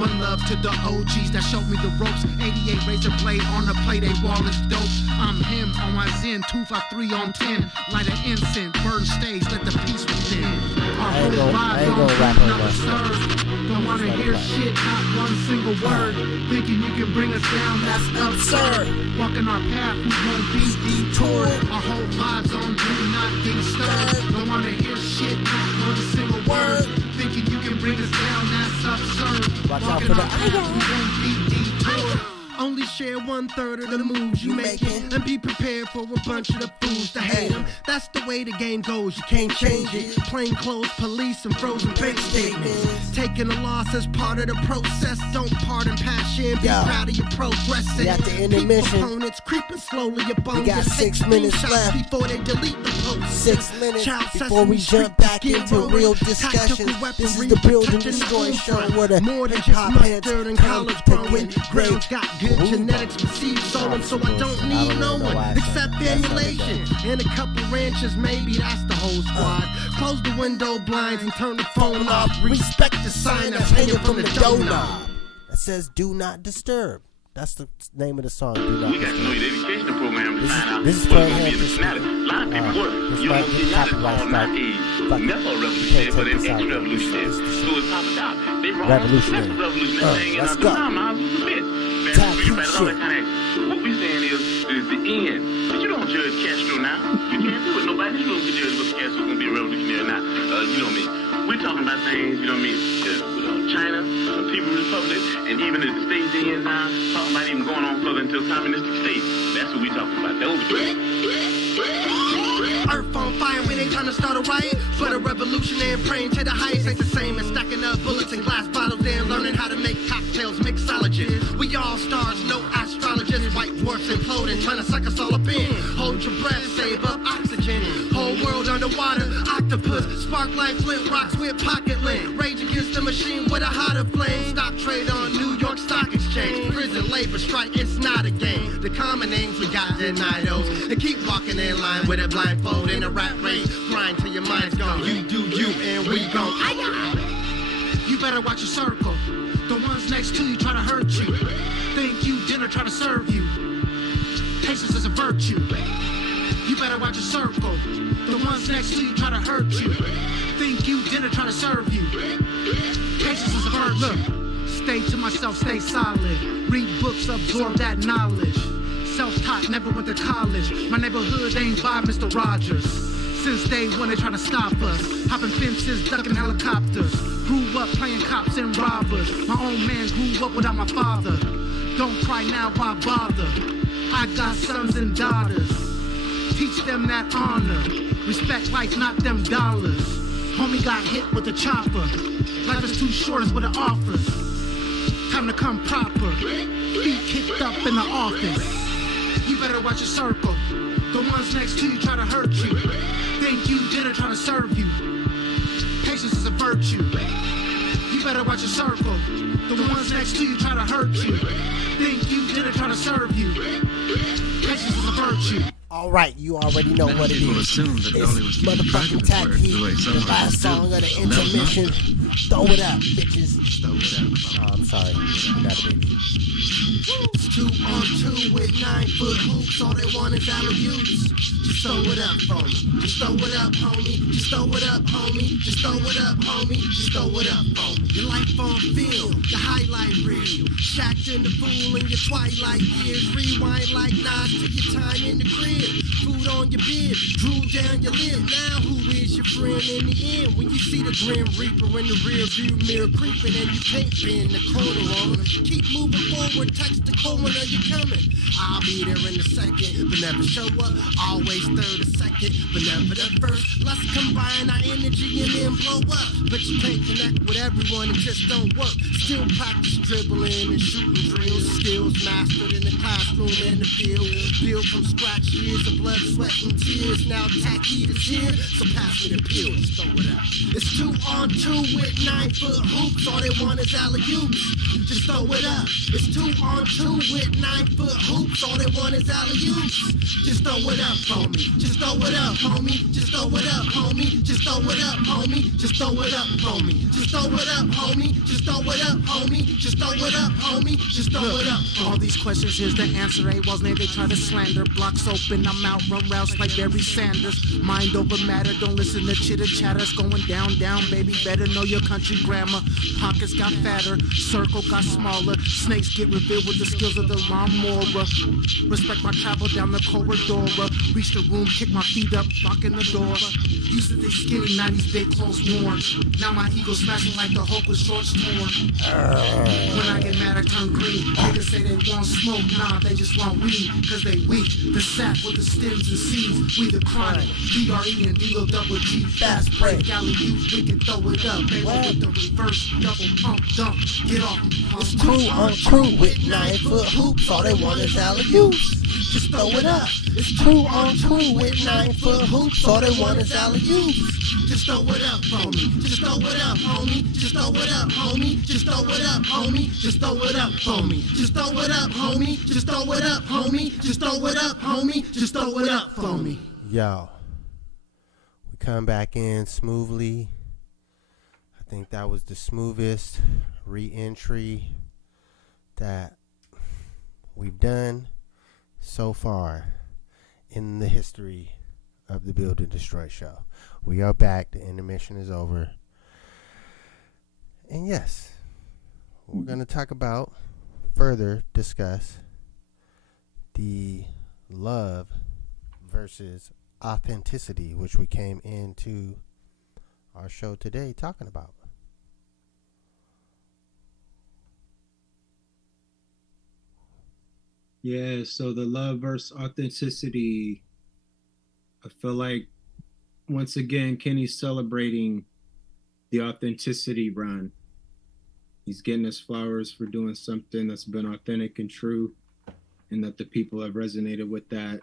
One love to the OGs that showed me the ropes. 88 razor blade on the plate, AWOL is dope. I'm him on my Zen, 253 on 10. Light an incense, burn stage, let the peace within. Our I ain't whole gonna vibe rap on not that. served. Don't wanna hear shit, not one single word. Thinking you can bring us down, that's absurd. Walking our path, we won't be detoured. Our whole vibes on do not get disturbed. Don't wanna hear shit, not one single word. Thinking you can bring us down, that's absurd. Watch out Walking for the our path, we won't be detoured. Only share 1/3 of the moves you making, and be prepared for a bunch of the food choose to hate him. That's the way the game goes, you can't change it. Plain clothes, police, and frozen bank statements. Taking a loss as part of the process. Don't pardon passion, be proud of your progress. We at the intermission. Opponents creeping slowly up on We got you. 6 minutes left. Before they delete the post. 6 minutes Child before we Sesame jump back Street into begin real rolling. discussion. Tactical This is weaponry, the Build and touching Destroy the show front. where the More than hip just hop heads mustard and come college to growing. get Grounds great. got good genetics to seed sowing, so I don't need no one except emulation. And a couple ranches, maybe that's the whole squad. Close the window blinds and turn the phone off. Respect the sign that's hanging from the doorknob. That says "Do Not Disturb." That's the name of the song. Do Not We got to know Disturb. your educational program to find out This is what's Fred going to be in the Hampton. fanatic. A lot of people work. This You might don't be see that as copyright all not strike. a Fuck it. nepo-revolutionary, You but can't an take this out. ex-revolutionary. So it's popping out. They were all Revolutionary. revolutionary thing, and Let's I go. said, nah, it's a bitch. Tap Fast, that all that shit. kind of action. What we saying is the end. But you don't judge Castro now. You can't do it. Nobody in this room can judge whether Castro's going to be a revolutionary or not. You know what I mean? We're talking about things, you know what I mean, with China, the People's Republic, and even the states in here now, talking about even going on further into a communistic state. That's what we're talking about. Those Earth on fire, we ain't trying to start a riot, but a revolution and praying to the highest ain't the same as stacking up bullets and glass bottles and learning how to make cocktails, mixologists. We all stars, no astrologists, white dwarfs imploding, trying to suck us all up in. Hold your breath, save up oxygen. Whole world underwater, octopus, spark like flint rocks with pocket lint. Rage against the machine with a hotter flame. Stock trade on New York Stock Exchange. Prison labor strike, it's not a game. The common names we got deny those. And keep walking in line with a blindfold in a rat race. Grind till your mind's gone. You do you and we gon' You better watch your circle. The ones next to you try to hurt you. Think you dinner try to serve you. Patience is a virtue. You better watch your circle. The ones next to you try to hurt you. Think you dinner try to serve you. Patience is a virtue. Look, stay to myself, stay solid. Read books, absorb that knowledge. Self-taught, never went to college. My neighborhood ain't by Mr. Rogers. Since day one, they trying to stop us. Hopping fences, ducking helicopters. Grew up playing cops and robbers. My own man grew up without my father. Don't cry now, why bother? I got sons and daughters. Teach them that honor. Respect life, not them dollars. Homie got hit with a chopper. Life is too short, is what it offers. Time to come proper. Feet kicked up in the office. You better watch your circle. The ones next to you try to hurt you. Think you dinner try to serve you. Patience is a virtue. You better watch your circle. The ones next to you try to hurt you. Think you dinner try to serve you. Patience is a virtue. All right, you already know what it is. It's motherfucking Tack Heat, the last song of the intermission. Throw it up, bitches. Oh, I'm sorry. That's it. It's 2 on 2 with 9-foot hoops. All they want is alley-oops. Just throw it up, homie. Just throw it up, homie. Just throw it up, homie. Just throw it up, homie. Just throw it up, homie. Your life on film, your highlight reel. Shacked in the pool in your twilight years. Rewind like Nas to your time in the crib. Food on your beard, drool down your lip. Now who is your friend in the end? When you see the Grim Reaper in the rear view mirror creeping and you can't bend the corner on him. Keep moving forward, text the corner, you're coming. I'll be there in a second, but never show up. Always third or second, but never the first. Let's combine our energy and then blow up. But you can't connect with everyone, it just don't work. Still practice dribbling and shooting drills. Skills mastered in the classroom and the field. Build from scratch, years of blood, sweat, and tears. Now Tack Heat is here, so pass me the pill. Just throw it up. It's 2 on 2 with 9-foot hoops. All they want is alley-oops. Just throw it up. It's 2 on 2 with 9-foot hoops. All they want is alley-oops. Just throw it up, homie. Just throw it up, homie. Just throw it up, homie. Just throw it up, homie. Just throw it up, homie. Just throw it up, homie. Just throw it up, homie. Just throw it up, homie. Just throw it up. All these questions, here's the answer. A-Walls, they try to slander. Blocks open, I'm out, run routes like Barry Sanders. Mind over matter, don't listen to chitter chatter. It's going down, down, baby. Better know your country grammar. Pockets got fatter, circle got smaller. Snakes get revealed with the skills of the lawnmower. Respect my travel down the corridor. Reach the room, kick my feet up, locking the door. Used to think skinny, 90s big clothes worn. Now my ego smashing like the Hulk with shorts torn. When I get mad, I turn green. Niggas say they want smoke, nah, they just want weed, cause they weak. The sap with the stems and seeds, we the chronic. DRE and DOGG, fast break, alley-oop, we can throw it up. They with the reverse, double pump, dump, get off. It's crew on crew with 9-foot hoops. All they want is alley-oops. Just throw it up. It's crew on crew with 9-foot hoops. All they want is alley-oops. Just throw it up for me. Just throw it up, homie. Just throw it up, homie. Just throw it up, homie. Just throw it up for me. Just throw it up, homie. Just throw it up, homie. Just throw it up, homie. Just throw it up for me. Yo, we come back in smoothly. I think that was the smoothest re-entry that we've done so far in the history of the Build and Destroy show. We are back. The intermission is over. And yes, we're going to discuss the love versus authenticity, which we came into our show today talking about. Yeah, so the love versus authenticity, I feel like once again Kenny's celebrating the authenticity run. He's getting his flowers for doing something that's been authentic and true, and that the people have resonated with that.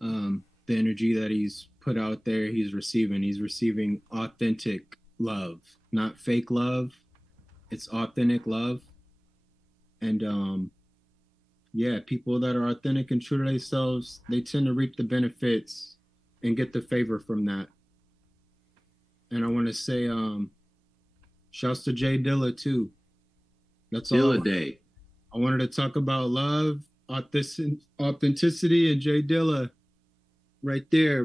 The energy that he's put out there, he's receiving authentic love, not fake love. It's authentic love. And yeah, people that are authentic and true to themselves, they tend to reap the benefits and get the favor from that. And I want to say, shouts to Jay Dilla too. That's all. Dilla Day. I wanted to talk about love, authenticity, and Jay Dilla. Right there.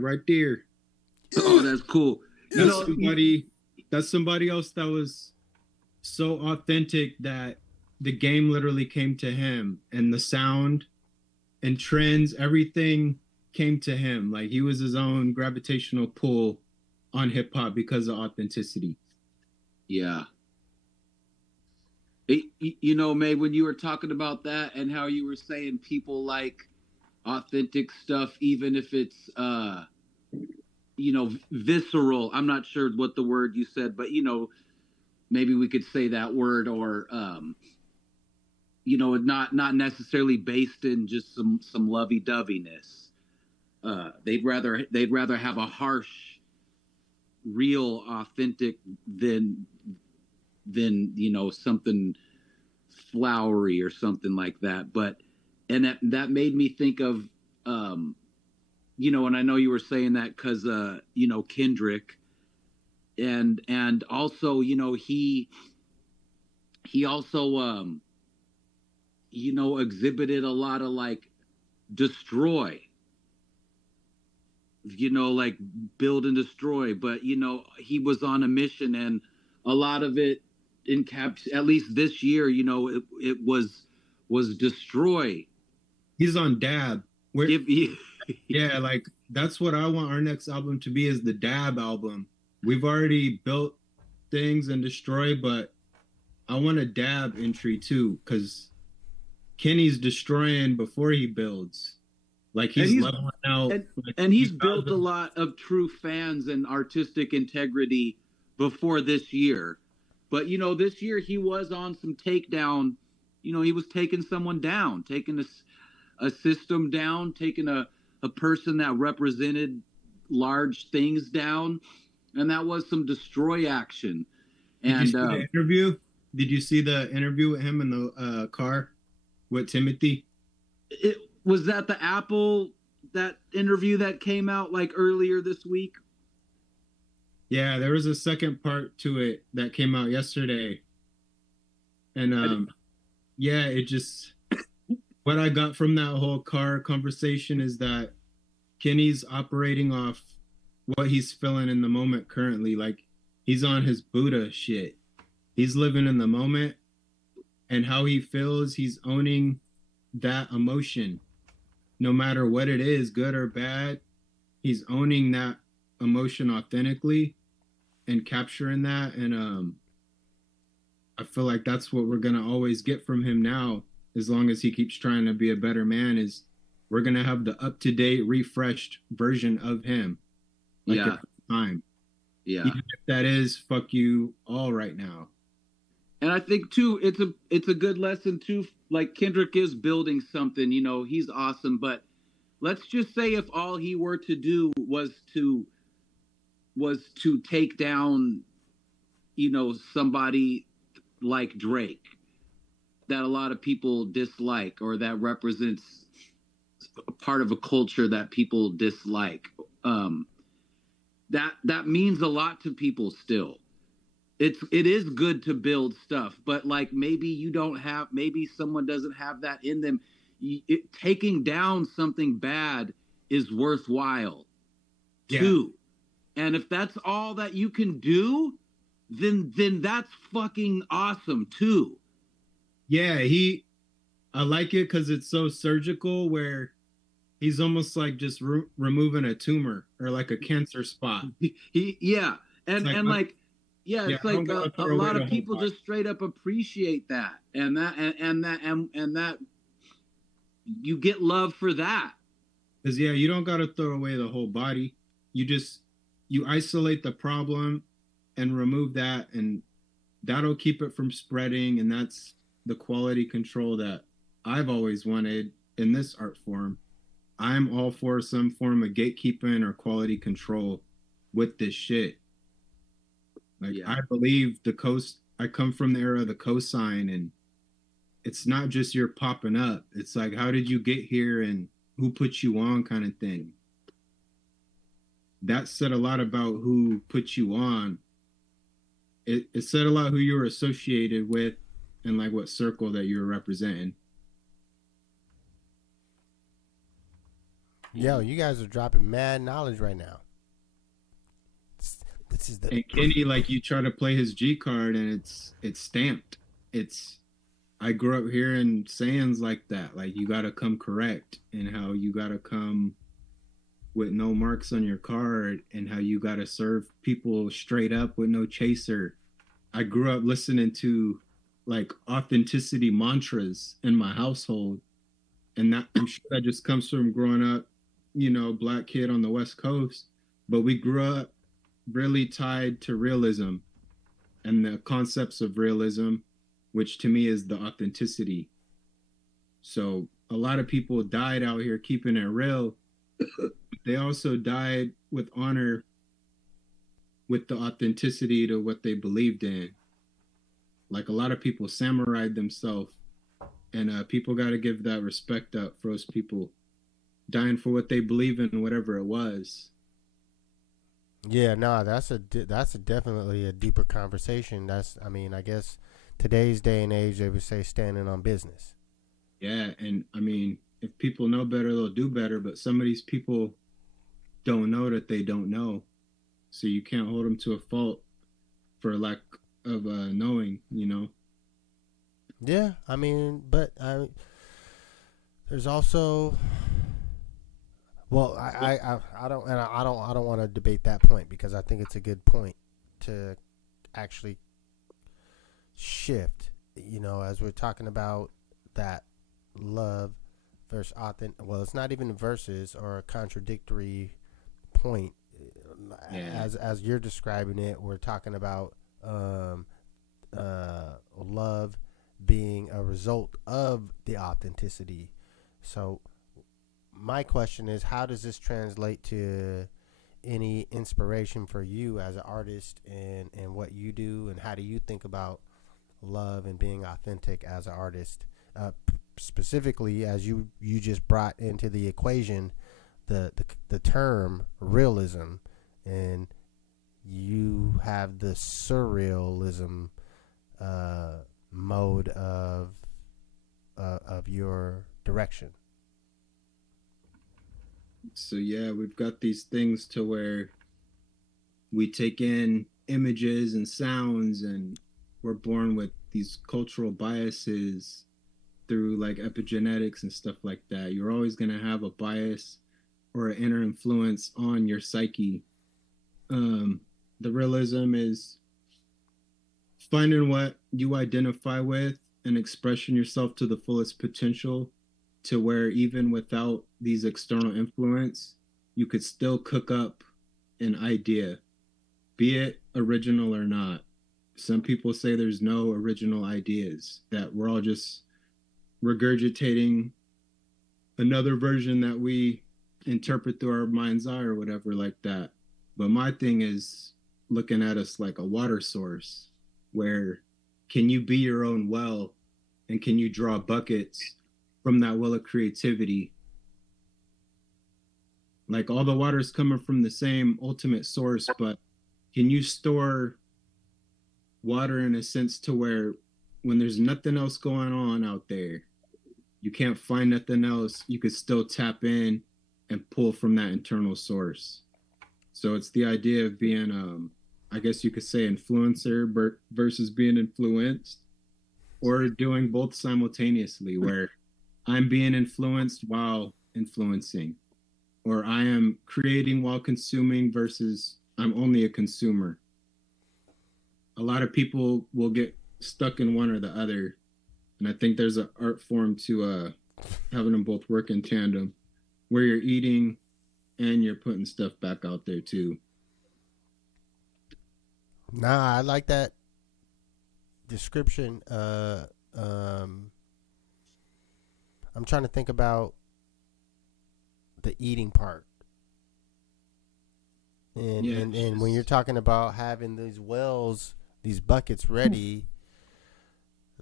Oh, that's cool. That's somebody else that was so authentic that the game literally came to him, and the sound and trends, everything came to him. Like he was his own gravitational pull on hip hop because of authenticity. Yeah. You know, May, when you were talking about that and how you were saying people like authentic stuff, even if it's, you know, visceral. I'm not sure what the word you said, but, you know, maybe we could say that word, or, you know, not necessarily based in just some lovey-doveyness. They'd rather have a harsh, real, authentic than you know, something flowery or something like that. But and that made me think of you know, and I know you were saying that because you know, Kendrick, and also, you know, he also you know, exhibited a lot of like destroy, you know, like build and destroy, but you know, he was on a mission, and a lot of it at least this year, you know, it was destroy. He's on dab. Yeah, like that's what I want our next album to be, is the dab album. We've already built things and destroy, but I want a dab entry too, because Kenny's destroying before he builds. Like he's leveling out. And he's built a lot of true fans and artistic integrity before this year. But, you know, this year he was on some takedown. You know, he was taking someone down, taking a system down, taking a person that represented large things down. And that was some destroy action. And Did you see the interview? Did you see the interview with him in the car with Timothy? Was that the Apple, that interview that came out like earlier this week? Yeah, there was a second part to it that came out yesterday. And yeah, it just, what I got from that whole car conversation is that Kenny's operating off what he's feeling in the moment currently. Like he's on his Buddha shit. He's living in the moment, and how he feels, he's owning that emotion. No matter what it is, good or bad, he's owning that emotion authentically and capturing that. And I feel like that's what we're gonna always get from him now. as long as he keeps trying to be a better man, is we're gonna have the up-to-date, refreshed version of him. Like Yeah. at the time. Yeah. Even if that is fuck you all right now. And I think too, it's a good lesson too. Like Kendrick is building something, you know, he's awesome. But let's just say if all he were to do was to take down, you know, somebody like Drake that a lot of people dislike, or that represents a part of a culture that people dislike. That means a lot to people still. It is good to build stuff, but like maybe someone doesn't have that in them. Taking down something bad is worthwhile too. And if that's all that you can do, then that's fucking awesome too. Yeah, I like it because it's so surgical, where he's almost like just removing a tumor or like a cancer spot. Yeah, and like, and like. Yeah, Yeah, it's like a lot of people body. just straight up appreciate that, and that you get love for that. Because you don't got to throw away the whole body. You isolate the problem and remove that, and that'll keep it from spreading. And that's the quality control that I've always wanted in this art form. I'm all for some form of gatekeeping or quality control with this shit. Like, I believe I come from the era of the cosign, and it's not just you're popping up. It's like, how did you get here and who put you on kind of thing. That said a lot about who put you on. It said a lot who you were associated with and like what circle that you were representing. Yo, you guys are dropping mad knowledge right now. This is and Kenny, like, you try to play his G card and it's stamped. I grew up hearing sayings like that, like you gotta come correct, and how you gotta come with no marks on your card, and how you gotta serve people straight up with no chaser. I grew up listening to like authenticity mantras in my household, and that, I'm sure that just comes from growing up, Black kid on the West Coast, but we grew up really tied to realism and the concepts of realism, which to me is the authenticity. So a lot of people died out here keeping it real. They also died with honor, with the authenticity to what they believed in. Like, a lot of people samurai'd themselves, and people got to give that respect up for those people dying for what they believe in, whatever it was. Yeah, no, that's definitely a deeper conversation. I guess today's day and age, they would say standing on business. Yeah, and if people know better, they'll do better, but some of these people don't know that they don't know. So you can't hold them to a fault for lack of knowing, Yeah, but there's also, well, I don't want to debate that point, because I think it's a good point to actually shift, as we're talking about that love versus authentic. Well, it's not even versus or a contradictory point. Yeah. As you're describing it, we're talking about love being a result of the authenticity. So my question is, how does this translate to any inspiration for you as an artist and what you do, and how do you think about love and being authentic as an artist? Specifically, as you just brought into the equation the term realism, and you have the surrealism mode of your direction. So yeah, we've got these things to where we take in images and sounds, and we're born with these cultural biases through like epigenetics and stuff like that. You're always going to have a bias or an inner influence on your psyche. The realism is finding what you identify with and expressing yourself to the fullest potential, to where even without these external influence, you could still cook up an idea, be it original or not. Some people say there's no original ideas, that we're all just regurgitating another version that we interpret through our mind's eye or whatever like that. But my thing is looking at us like a water source, where can you be your own well, and can you draw buckets from that well of creativity? Like, all the water is coming from the same ultimate source, but can you store water in a sense to where when there's nothing else going on out there, you can't find nothing else, you could still tap in and pull from that internal source? So it's the idea of being, I guess you could say, influencer versus being influenced, or doing both simultaneously, where I'm being influenced while influencing, or I am creating while consuming versus I'm only a consumer. A lot of people will get stuck in one or the other, and I think there's an art form to having them both work in tandem, where you're eating and you're putting stuff back out there too. Nah, I like that description. I'm trying to think about the eating part. And, Yeah, and when you're talking about having these wells, these buckets ready,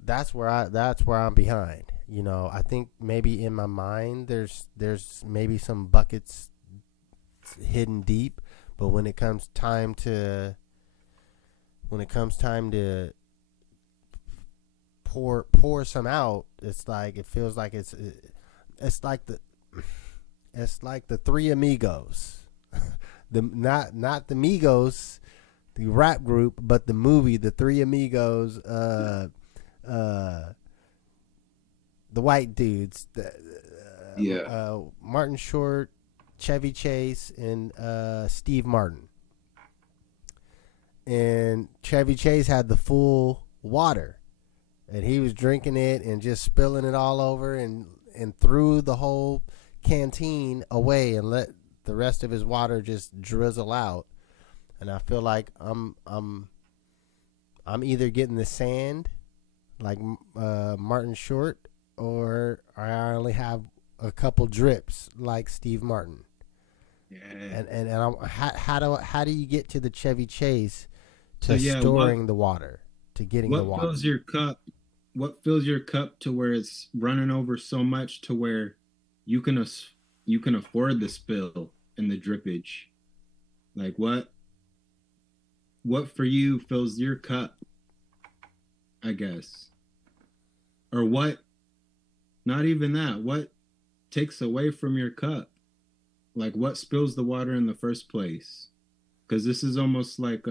that's where I'm behind. You know, I think maybe in my mind there's maybe some buckets hidden deep, but when it comes time to pour some out, it's like, it feels like it's like the Three Amigos. The not the Migos, the rap group, but the movie, the Three Amigos, the white dudes, Martin Short, Chevy Chase, and Steve Martin. And Chevy Chase had the full water, and he was drinking it and just spilling it all over, and threw the whole canteen away and let the rest of his water just drizzle out. And I feel like I'm either getting the sand like Martin Short, or I only have a couple drips like Steve Martin. Yeah. And how do you get to the Chevy Chase to storing the water, to getting the water? What fills your cup? What fills your cup to where it's running over so much to where you can afford the spill and the drippage? Like, what for you fills your cup, I guess? Or what, not even that, what takes away from your cup? Like, what spills the water in the first place? Because this is almost like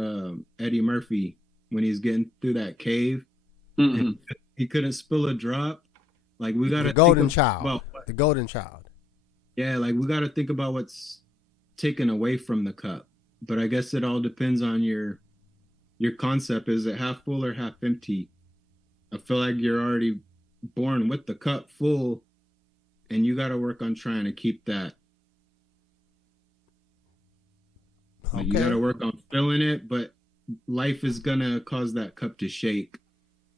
Eddie Murphy when he's getting through that cave. Mm-hmm. And he couldn't spill a drop. Like, we got to the golden child. The golden child. Yeah, like, we got to think about what's taken away from the cup. But I guess it all depends on your concept. Is it half full or half empty? I feel like you're already born with the cup full, and you got to work on trying to keep that. Like, you got to work on filling it, but life is going to cause that cup to shake,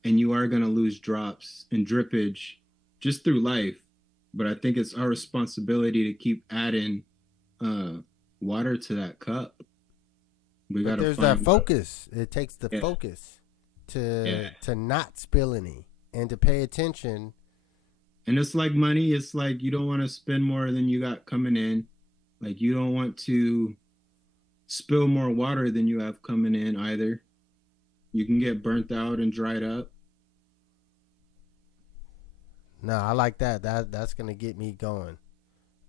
and you are going to lose drops and drippage just through life. But I think it's our responsibility to keep adding water to that cup. There's that focus. It takes the focus to not spill any and to pay attention. And it's like money. It's like you don't want to spend more than you got coming in. Like, you don't want to spill more water than you have coming in either. You can get burnt out and dried up. No, I like that. That's gonna get me going.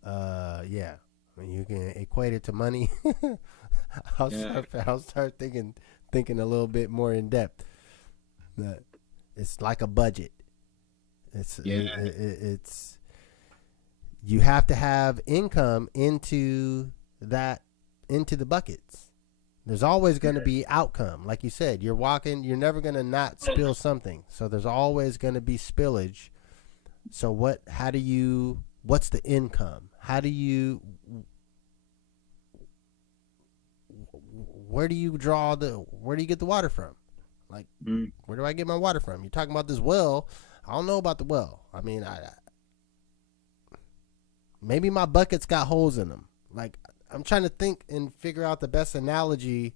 Yeah. I mean, you can equate it to money. I'll start thinking a little bit more in depth. It's like a budget. It's you have to have income into the buckets. There's always going to be outcome. Like you said, you're walking, you're never going to not spill something. So there's always going to be spillage. So what's the income? Where do you get the water from? Like, where do I get my water from? You're talking about this well. I don't know about the well. I mean, maybe my buckets got holes in them. Like, I'm trying to think and figure out the best analogy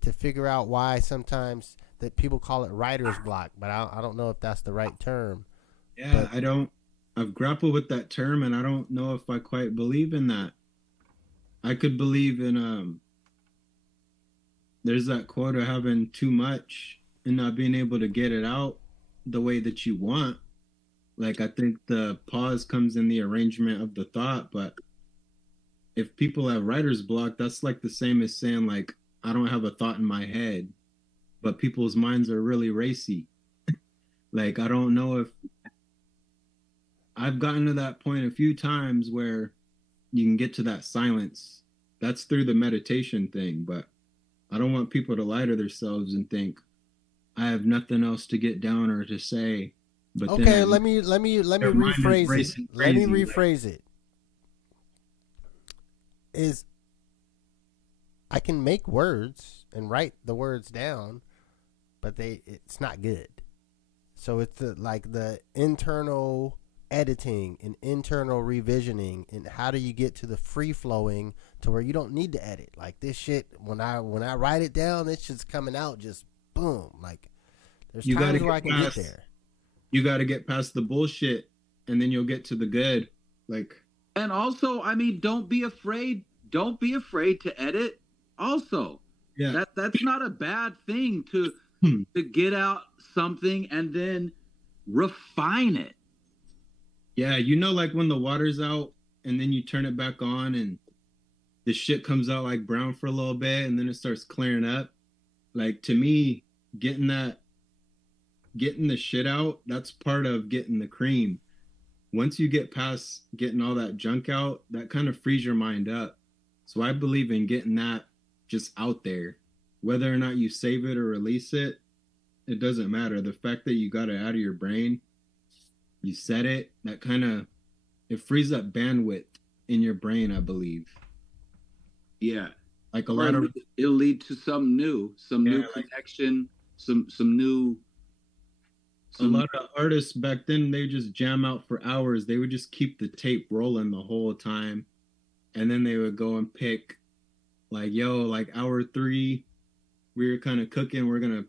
to figure out why sometimes that people call it writer's block, but I don't know if that's the right term. Yeah, I've grappled with that term, and I don't know if I quite believe in that. I could believe in, there's that quote of having too much and not being able to get it out the way that you want. Like, I think the pause comes in the arrangement of the thought, but if people have writer's block, that's like the same as saying, like, I don't have a thought in my head, but people's minds are really racy. Like, I don't know if I've gotten to that point a few times where you can get to that silence. That's through the meditation thing, but I don't want people to lie to themselves and think I have nothing else to get down or to say. But okay, then let me rephrase it. Let me rephrase it. I can make words and write the words down, but it's not good. So it's the internal editing and internal revisioning, and how do you get to the free flowing to where you don't need to edit? Like, this shit, when I write it down, it's just coming out just boom. Like, there's times where I can get there. You got to get past the bullshit, and then you'll get to the good. Like, and also, I mean, don't be afraid to edit. Also, yeah, that's not a bad thing to get out something and then refine it. Yeah, like when the water's out and then you turn it back on and the shit comes out like brown for a little bit and then it starts clearing up. Like, to me, getting the shit out, that's part of getting the cream. Once you get past getting all that junk out, that kind of frees your mind up. So I believe in getting that just out there. Whether or not you save it or release it, it doesn't matter. The fact that you got it out of your brain, you said it, that kind of, it frees up bandwidth in your brain, I believe. Yeah. Like a lot of, it'll lead to some new connection, some new. A lot of artists back then, they just jam out for hours. They would just keep the tape rolling the whole time. And then they would go and pick, like, like hour 3, we were kind of cooking. We're going to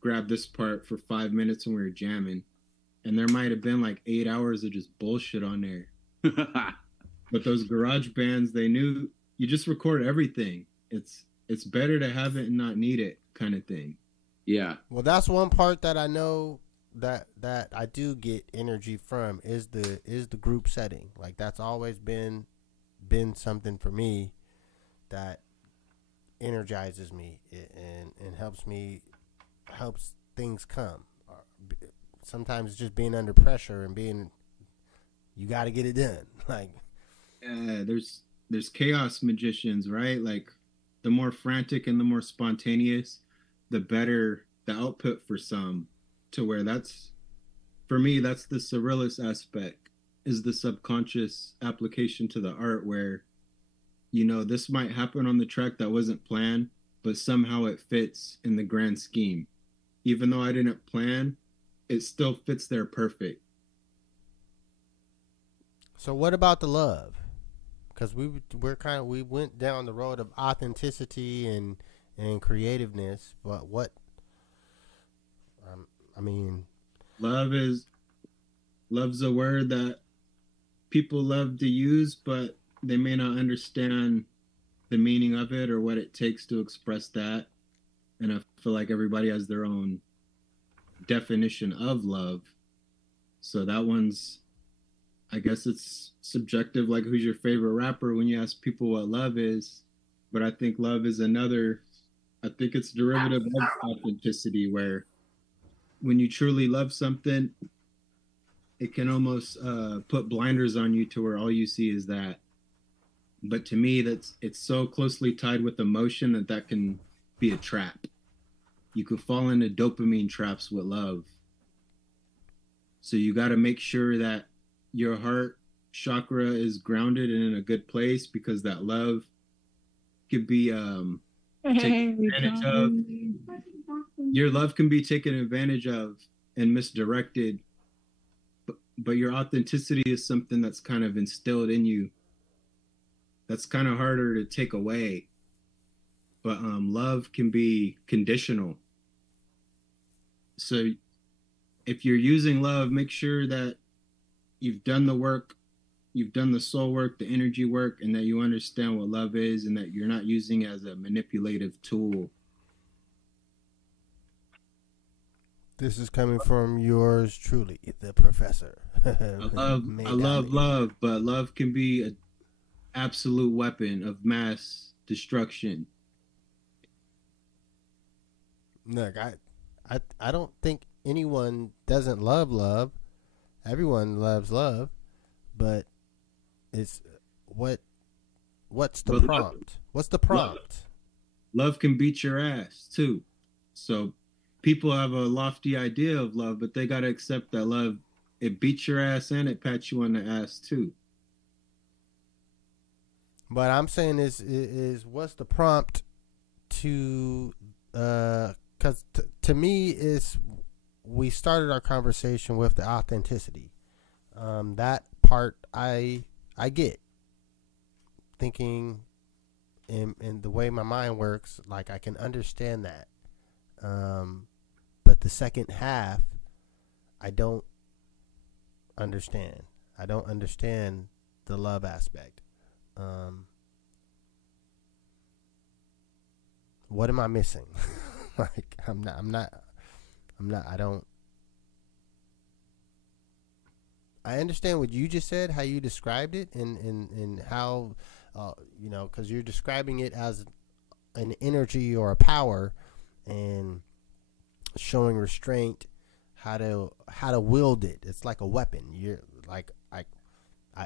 grab this part for 5 minutes and we were jamming. And there might have been like 8 hours of just bullshit on there. But those garage bands, they knew you just record everything. It's better to have it and not need it, kind of thing. Yeah. Well, that's one part that I know that I do get energy from is the group setting. Like, that's always been something for me that energizes me and helps things come. Sometimes just being under pressure and you got to get it done. Like, there's chaos magicians, right? Like, the more frantic and the more spontaneous, the better the output for some. To where for me, that's the surrealist aspect, is the subconscious application to the art where, this might happen on the track that wasn't planned, but somehow it fits in the grand scheme. Even though I didn't plan, it still fits there perfect. So what about the love? Because we went down the road of authenticity and creativeness, but what? I mean, love's a word that people love to use, but they may not understand the meaning of it or what it takes to express that. And I feel like everybody has their own definition of love. So that one's, I guess it's subjective, like who's your favorite rapper when you ask people what love is. But I think love is I think it's derivative of authenticity, where when you truly love something, it can almost put blinders on you to where all you see is that. But to me, it's so closely tied with emotion that can be a trap. You could fall into dopamine traps with love. So you got to make sure that your heart chakra is grounded and in a good place, because that love could be taken advantage of. Your love can be taken advantage of and misdirected, but your authenticity is something that's kind of instilled in you. That's kind of harder to take away. But love can be conditional. So if you're using love, make sure that you've done the work, you've done the soul work, the energy work, and that you understand what love is, and that you're not using it as a manipulative tool. This is coming from yours truly, the professor. I love love, but love can be an absolute weapon of mass destruction. Look, I don't think anyone doesn't love love. Everyone loves love, but it's what's the prompt? What's the prompt? Love can beat your ass too. So people have a lofty idea of love, but they got to accept that love, it beats your ass and it pats you on the ass too. But I'm saying is what's the prompt to because to me is we started our conversation with the authenticity. That part I get. Thinking in the way my mind works, like I can understand that. But the second half, I don't understand. I don't understand the love aspect. What am I missing? Like I understand what you just said, how you described it, and how, because you're describing it as an energy or a power, and showing restraint, how to wield it. It's like a weapon. You're like I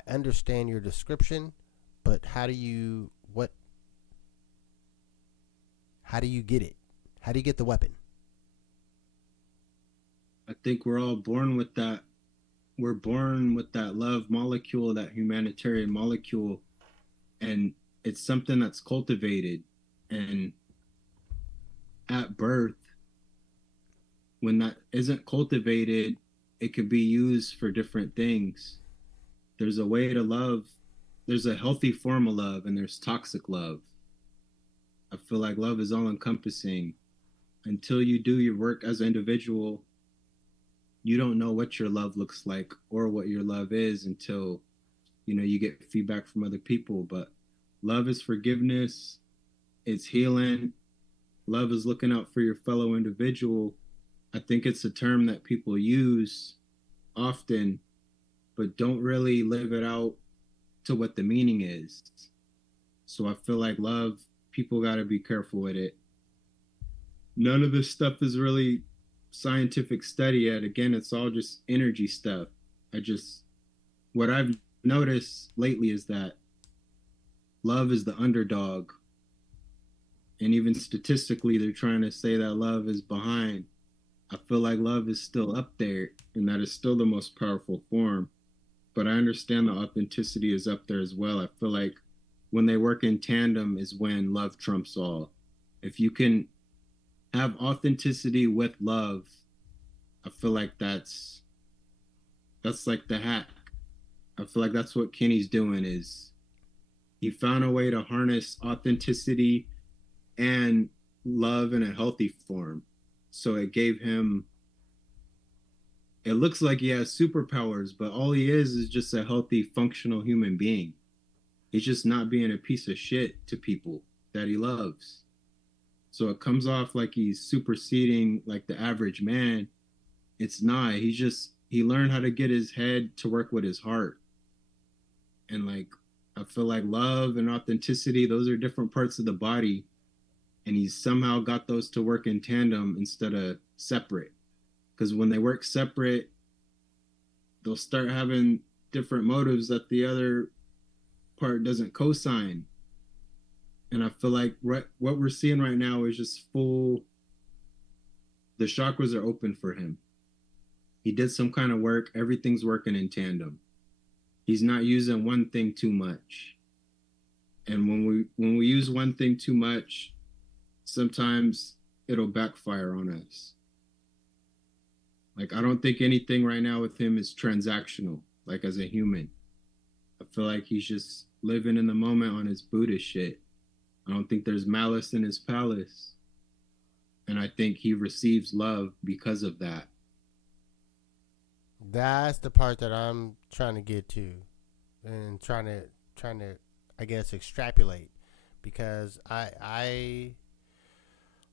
understand your description, but how do you get it? How do you get the weapon? I think we're all born with that. We're born with that love molecule, that humanitarian molecule, and it's something that's cultivated. And at birth, when that isn't cultivated, it could be used for different things. There's a way to love. There's a healthy form of love, and there's toxic love. I feel like love is all encompassing. Until you do your work as an individual, you don't know what your love looks like or what your love is until, you get feedback from other people. But love is forgiveness. It's healing. Love is looking out for your fellow individual. I think it's a term that people use often, but don't really live it out to what the meaning is. So I feel like love, people got to be careful with it. None of this stuff is really scientific study yet. Again, it's all just energy stuff. What I've noticed lately is that love is the underdog. And even statistically, they're trying to say that love is behind. I feel like love is still up there, and that is still the most powerful form. But I understand the authenticity is up there as well. I feel like when they work in tandem is when love trumps all. If you can have authenticity with love, I feel like that's like the hack. I feel like that's what Kenny's doing. Is he found a way to harness authenticity and love in a healthy form. So it gave him, it looks like he has superpowers, but all he is just a healthy, functional human being. He's just not being a piece of shit to people that he loves. So it comes off like he's superseding like the average man. It's not. He learned how to get his head to work with his heart. And like, I feel like love and authenticity, those are different parts of the body. And he's somehow got those to work in tandem instead of separate. Because when they work separate, they'll start having different motives that the other part doesn't co-sign. And I feel like what we're seeing right now is just full. The chakras are open for him. He did some kind of work. Everything's working in tandem. He's not using one thing too much. And when we use one thing too much, sometimes it'll backfire on us. Like, I don't think anything right now with him is transactional, like as a human. I feel like he's just living in the moment on his Buddhist shit. I don't think there's malice in his palace. And I think he receives love because of that. That's the part that I'm trying to get to, and trying to I guess extrapolate, because I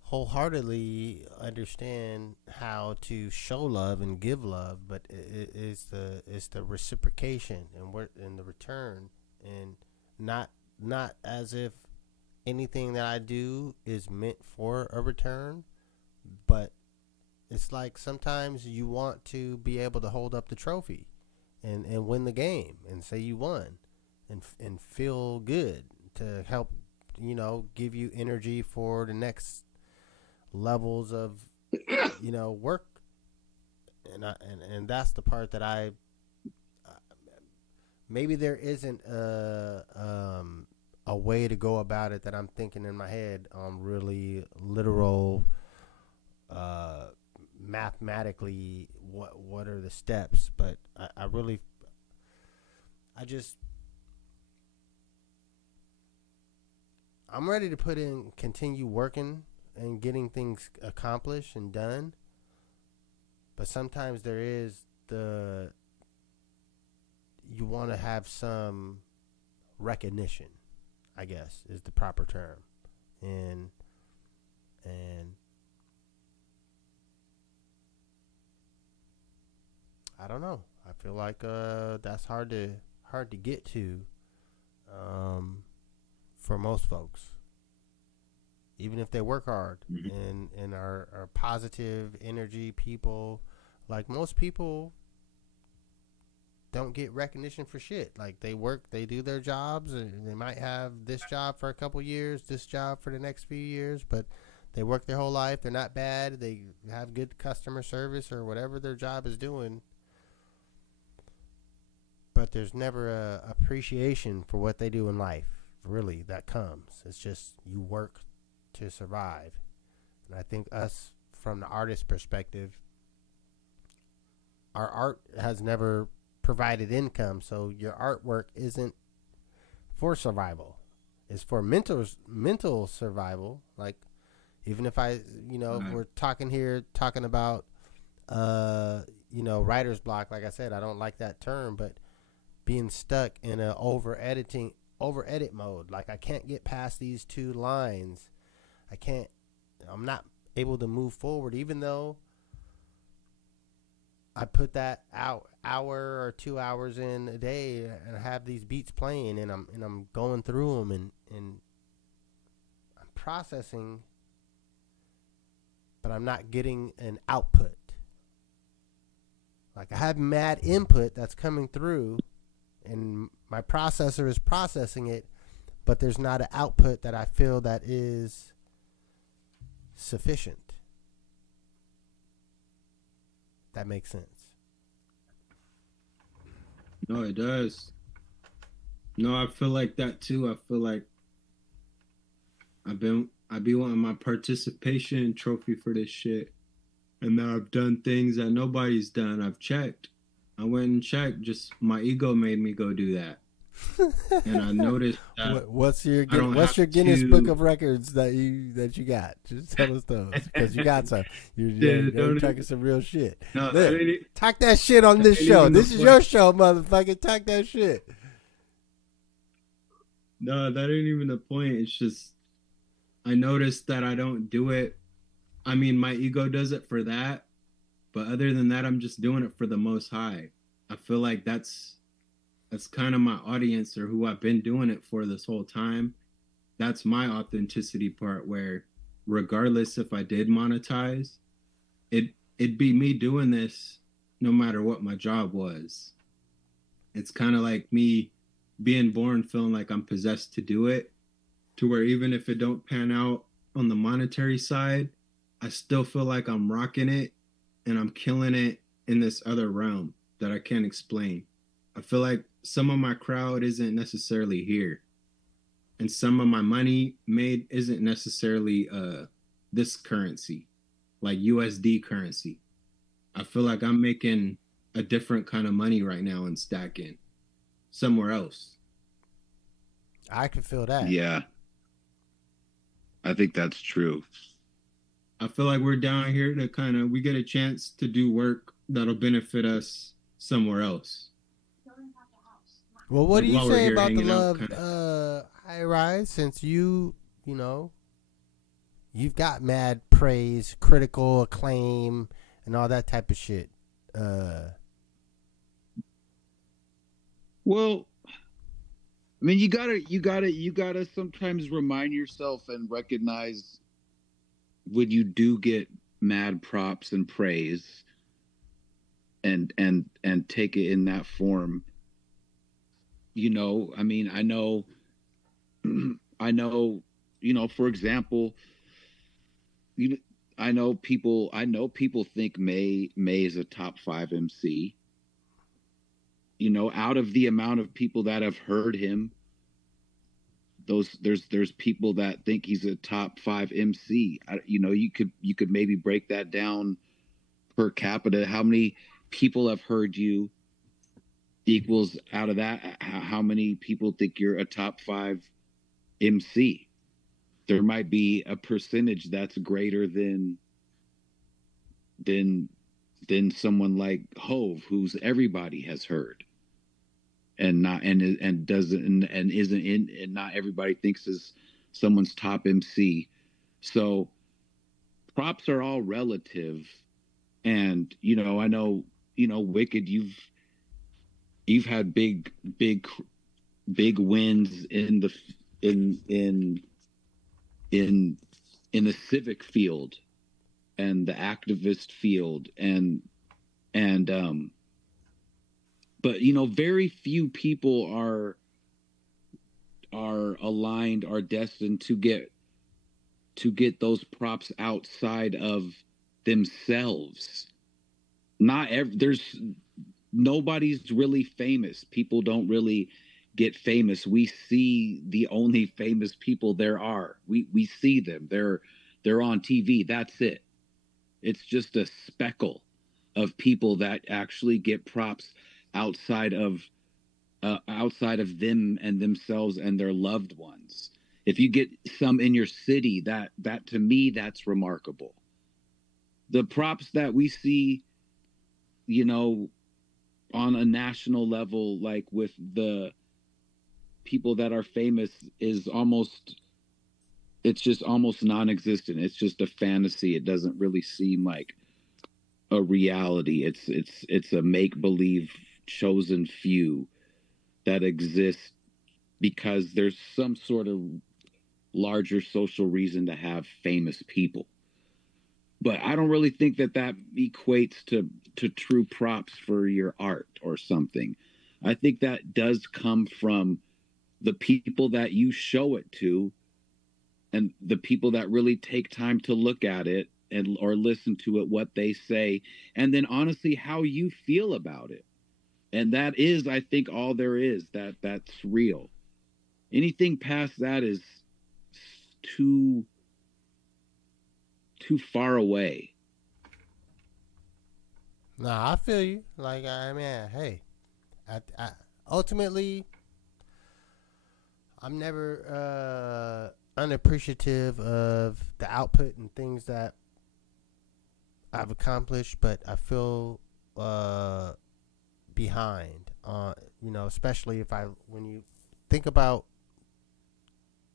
wholeheartedly understand how to show love and give love, but it's the reciprocation and the return, and not as if anything that I do is meant for a return, but it's like sometimes you want to be able to hold up the trophy and win the game and say you won and feel good to help, give you energy for the next levels of, work. And that's the part that I maybe there isn't a way to go about it that I'm thinking in my head on really literal, mathematically what are the steps, but I'm ready to continue working and getting things accomplished and done, but sometimes there is you want to have some recognition, I guess is the proper term, and I don't know. I feel like that's hard to get to for most folks, even if they work hard and are positive energy people. Like, most people don't get recognition for shit. Like, they work, they do their jobs, and they might have this job for a couple years, this job for the next few years, but they work their whole life. They're not bad. They have good customer service or whatever their job is doing. But there's never a appreciation for what they do in life, really, that comes. It's just you work to survive. And I think us, from the artist perspective, our art has never provided income, so your artwork isn't for survival. It's for mental survival. Like, even if if we're talking about writer's block, like I said, I don't like that term, but being stuck in a over edit mode. Like, I can't get past these 2 lines. I'm not able to move forward, even though I put that hour or 2 hours in a day and have these beats playing, and I'm going through them and I'm processing, but I'm not getting an output. Like, I have mad input that's coming through, and my processor is processing it, but there's not an output that I feel that is sufficient. That makes sense. No, it does. No, I feel like that too. I feel like I be wanting my participation trophy for this shit, and now I've done things that nobody's done. I've checked. I went and checked. Just my ego made me go do that, and I noticed that. What's your Guinness Book of Records that you got? Just tell us those, because you got some. You're talking some real shit. No, talk that shit on this show. This is your show, motherfucker. Talk that shit. No, that ain't even the point. It's just I noticed that I don't do it. I mean, my ego does it for that, but other than that, I'm just doing it for the Most High. I feel like that's kind of my audience, or who I've been doing it for this whole time. That's my authenticity part, where regardless if I did monetize, it'd be me doing this no matter what my job was. It's kind of like me being born feeling like I'm possessed to do it, to where even if it don't pan out on the monetary side, I still feel like I'm rocking it and I'm killing it in this other realm that I can't explain. I feel like some of my crowd isn't necessarily here, and some of my money made isn't necessarily this currency, like USD currency. I feel like I'm making a different kind of money right now and stacking somewhere else. I can feel that. Yeah. I think that's true. I feel like we're down here to we get a chance to do work that'll benefit us somewhere else. Well, what Like, do you while we're say here about the hanging out, love High Rise, since you know, you've got mad praise, critical acclaim, and all that type of shit. Well, I mean, you gotta sometimes remind yourself and recognize when you do get mad props and praise, and take it in that form. You know, I mean, I know, you know, for example, I know people think May is a top 5 MC. You know, out of the amount of people that have heard him, there's people that think he's a top 5 MC. You know, you could maybe break that down per capita. How many people have heard you equals out of that? How many people think you're a top 5 MC? There might be a percentage that's greater than someone like Hove, who's everybody has heard. And not and doesn't and isn't in, and not everybody thinks is someone's top MC. So props are all relative. And you know, I know, you know, Wicked, you've had big wins in the civic field and the activist field, but you know, very few people are aligned, are destined to get those props outside of themselves. Nobody's really famous. People don't really get famous. We see the only famous people there are. We see them. They're on TV. That's it. It's just a speckle of people that actually get props outside of them and themselves and their loved ones. If you get some in your city, that to me, that's remarkable. The props that we see, you know, on a national level, like with the people that are famous, it's just almost non-existent. It's just a fantasy. It doesn't really seem like a reality. It's a make-believe chosen few that exists because there's some sort of larger social reason to have famous people. But I don't really think that equates to true props for your art or something. I think that does come from the people that you show it to and the people that really take time to look at it or listen to it, what they say, and then honestly how you feel about it. And that is, I think, all there is that's real. Anything past that is too far away. Nah, I feel you. Like, I mean, hey, I ultimately, I'm never unappreciative of the output and things that I've accomplished, but I feel behind. You know, especially when you think about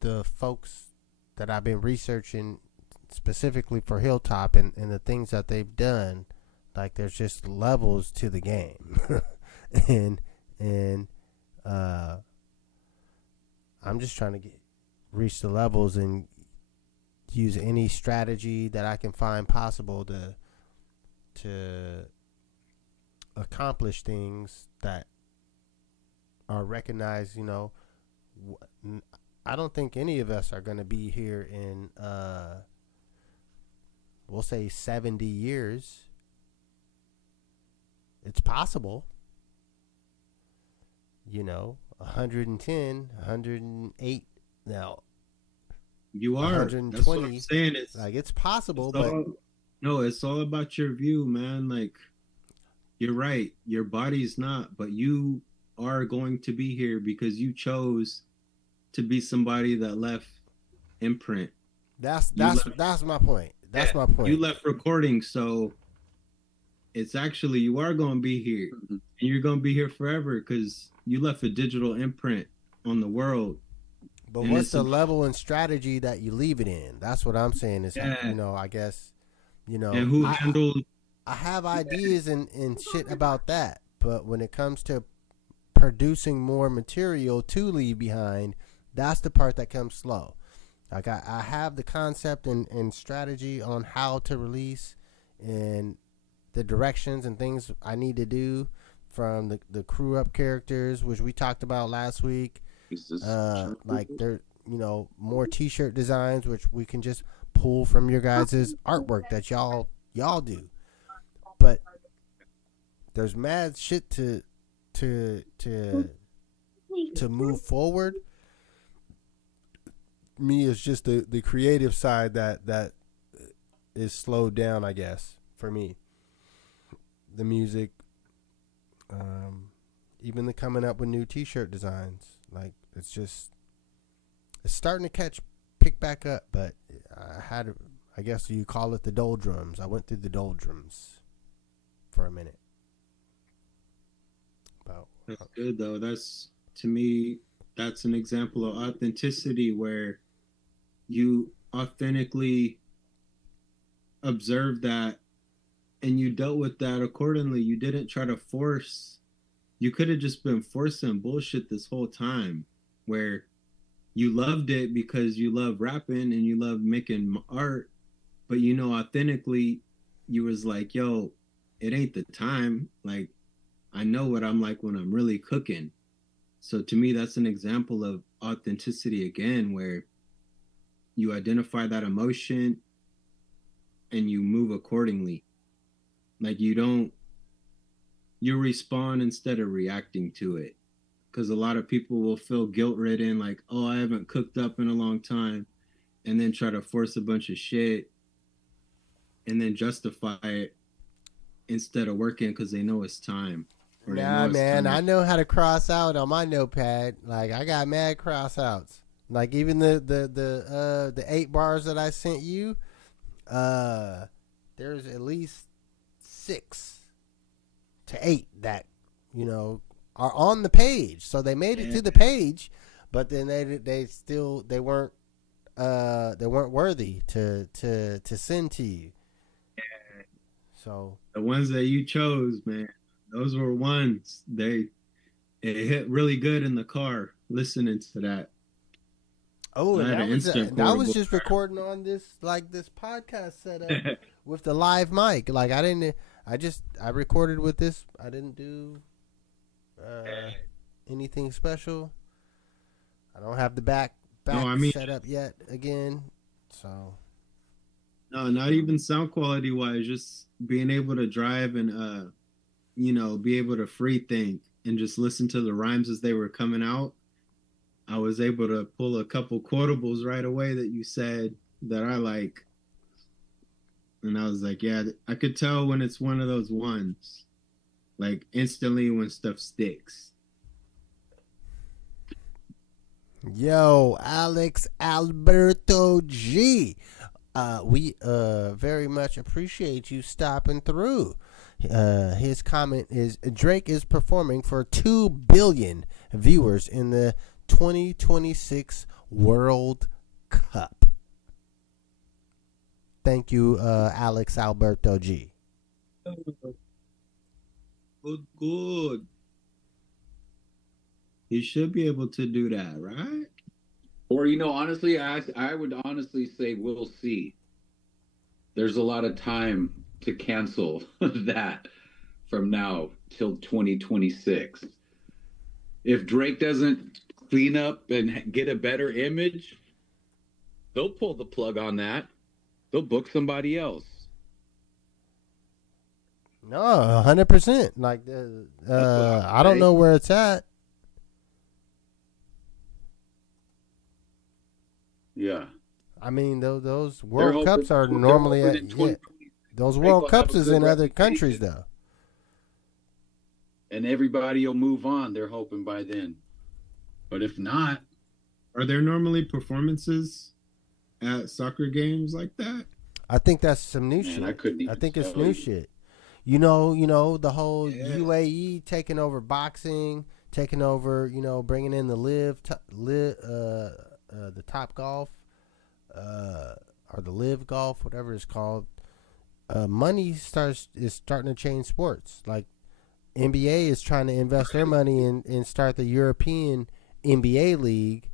the folks that I've been researching specifically for Hilltop and the things that they've done, like there's just levels to the game. and I'm just trying to reach the levels and use any strategy that I can find possible to accomplish things that or recognize, I don't think any of us are going to be here in, we'll say 70 years. It's possible, 110, 108 now. You are. 120. That's what I'm saying. It's possible, no, it's all about your view, man. Like, you're right. Your body's not, but you are going to be here because you chose to be somebody that left imprint. That's my point. That's my point. You left recording, so it's actually, you are going to be here, and you're going to be here forever because you left a digital imprint on the world. But and what's the level and strategy that you leave it in? That's what I'm saying. Is I guess, And who handled? I have ideas and shit about that, but when it comes to producing more material to leave behind, that's the part that comes slow. Like I have the concept and strategy on how to release and the directions and things I need to do, from the crew up characters, which we talked about last week. Like there, more t-shirt designs, which we can just pull from your guys' artwork that y'all do. But there's mad shit to move forward. Me, it's just the creative side that is slowed down, I guess, for me. The music, even the coming up with new t-shirt designs, like it's starting to pick back up. But I guess you call it the doldrums. I went through the doldrums for a minute. That's good though. To me, that's an example of authenticity where you authentically observed that and you dealt with that accordingly. You didn't try to force. You could have just been forcing bullshit this whole time, where you loved it because you love rapping and you love making art, but authentically you was like, yo, it ain't the time. Like, I know what I'm like when I'm really cooking. So to me, that's an example of authenticity again, where you identify that emotion and you move accordingly. Like you respond instead of reacting to it. Because a lot of people will feel guilt-ridden, like, oh, I haven't cooked up in a long time, and then try to force a bunch of shit and then justify it instead of working because they know it's time. Nah, man, I know how to cross out on my notepad. Like, I got mad cross outs. Like, even the 8 bars that I sent you, there's at least 6 to 8 that, are on the page. So they made it to the page, but then they weren't worthy to send to you. Yeah. So the ones that you chose, man, those were ones it hit really good in the car listening to that. Oh, and I was just recording on this podcast setup with the live mic. Like I recorded with this. I didn't do anything special. I don't have the back set up yet again. So no, not even sound quality wise, just being able to drive and be able to free think and just listen to the rhymes as they were coming out. I was able to pull a couple quotables right away that you said that I like. And I was like, yeah, I could tell when it's one of those ones. Like instantly when stuff sticks. Yo, Alex Alberto G. We very much appreciate you stopping through. His comment is, Drake is performing for 2 billion viewers in the 2026 World Cup. Thank you, Alex Alberto G. Good. He should be able to do that, right? Or, honestly, I would honestly say we'll see. There's a lot of time to cancel that from now till 2026. if Drake doesn't clean up and get a better image, they'll pull the plug on that. They'll book somebody else. No, 100%. Like, I don't know where it's at. Yeah. I mean, those World Cups are normally at. Yeah, those World Cups is in other countries, though. And everybody will move on, they're hoping, by then. But if not... Are there normally performances at soccer games like that? I think that's some new shit. I think it's new shit. You know, the whole UAE taking over boxing, taking over, bringing in the the Top Golf, or the Live Golf, whatever it's called. Money is starting to change sports. Like, NBA is trying to invest their money and start the European NBA league,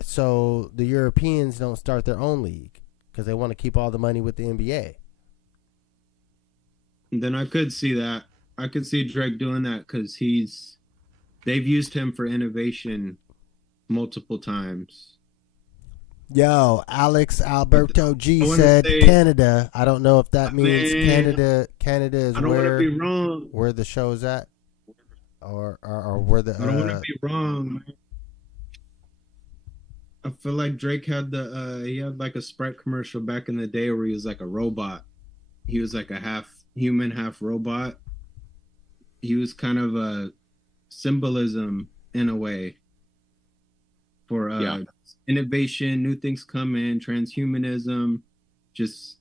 so the Europeans don't start their own league because they want to keep all the money with the NBA. Then I could see that. I could see Drake doing that because they've used him for innovation multiple times. Yo, Alex Alberto G said Canada. I don't know if that means Canada. Canada is where the show's at, or where the. I don't want to be wrong. I feel like Drake had he had like a Sprite commercial back in the day where he was like a robot. He was like a half human, half robot. He was kind of a symbolism in a way for innovation, new things come in, transhumanism. Just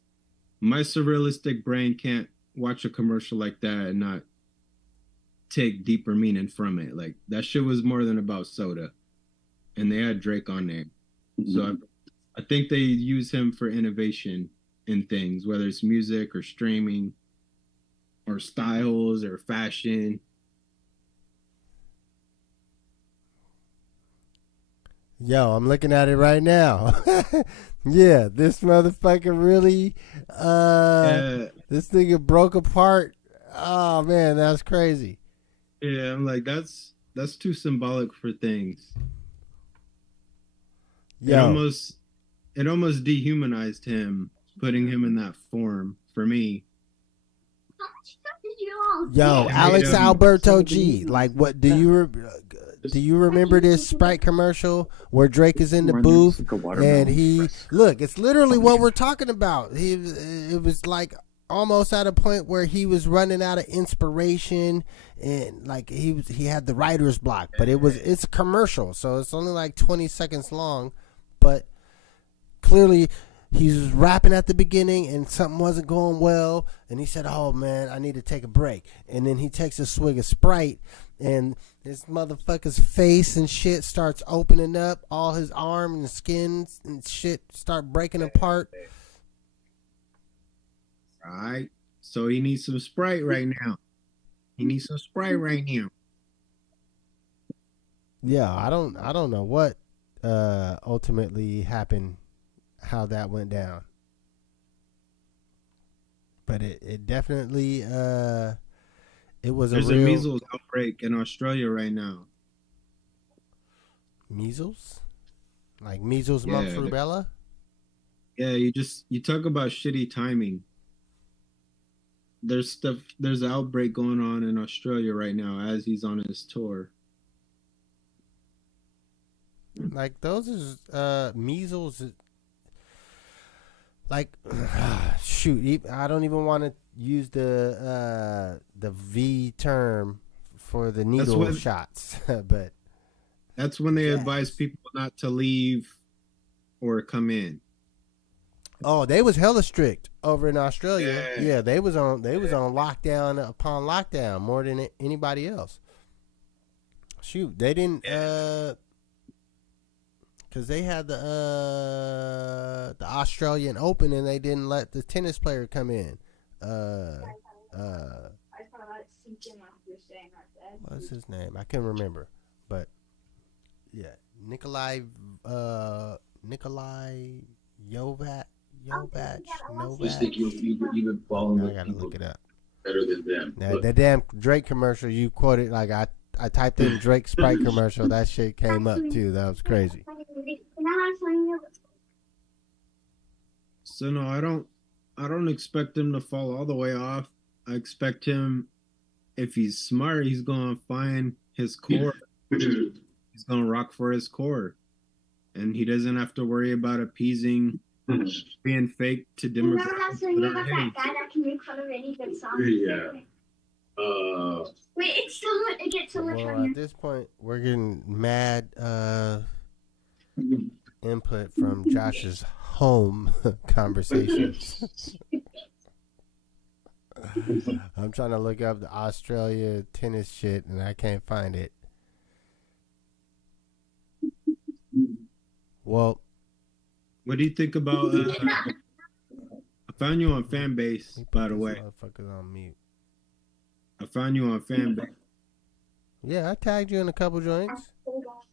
my surrealistic brain can't watch a commercial like that and not take deeper meaning from it. Like, that shit was more than about soda, and they had Drake on there. Mm-hmm. So I think they use him for innovation in things, whether it's music or streaming or styles or fashion. Yo, I'm looking at it right now. Yeah, this motherfucker really, this nigga broke apart. Oh man, that's crazy. Yeah, I'm like, that's too symbolic for things. Yo. It almost dehumanized him, putting him in that form for me. Yo, Alex Alberto G, like, what do you remember this Sprite commercial where Drake is in the booth and it's literally what we're talking about. It was like almost at a point where he was running out of inspiration, and like he had the writer's block, but it's a commercial, so it's only like 20 seconds long, but clearly he was rapping at the beginning and something wasn't going well, and he said, "Oh man, I need to take a break." And then he takes a swig of Sprite, and this motherfucker's face and shit starts opening up. All his arm and skin and shit start breaking apart. All right. So he needs some Sprite right now. Yeah, I don't know what ultimately happened, how that went down. But it definitely it was There's a measles outbreak in Australia right now. Measles? Like measles, mumps, rubella? Yeah, you talk about shitty timing. There's an outbreak going on in Australia right now as he's on his tour. Like, those is measles, like, shoot, I don't even want to use the V term for the needle shots, but that's when they advise people not to leave or come in. Oh, they was hella strict over in Australia. Yeah, they was on lockdown upon lockdown more than anybody else. Shoot, they didn't because they had the Australian Open and they didn't let the tennis player come in. What's his name? I can't remember, but yeah, Nikolai Novak. I just think you've been following. I gotta look it up. Better than them. Now, that damn Drake commercial you quoted, like I I typed in Drake Sprite commercial. That shit came up too. That was crazy. So no, I don't expect him to fall all the way off. I expect him, if he's smart, he's gonna find his core. He's gonna rock for his core, and he doesn't have to worry about appeasing, being fake to demographics. That can record any good songs. Yeah. Wait, it gets so much Well, at this point, we're getting mad input from Josh's home conversations. I'm trying to look up the Australia tennis shit, and I can't find it. Well, what do you think about? I found you on Fanbase, by the way. Motherfuckers on mute. I found you on Fanbase. Yeah, I tagged you in a couple joints.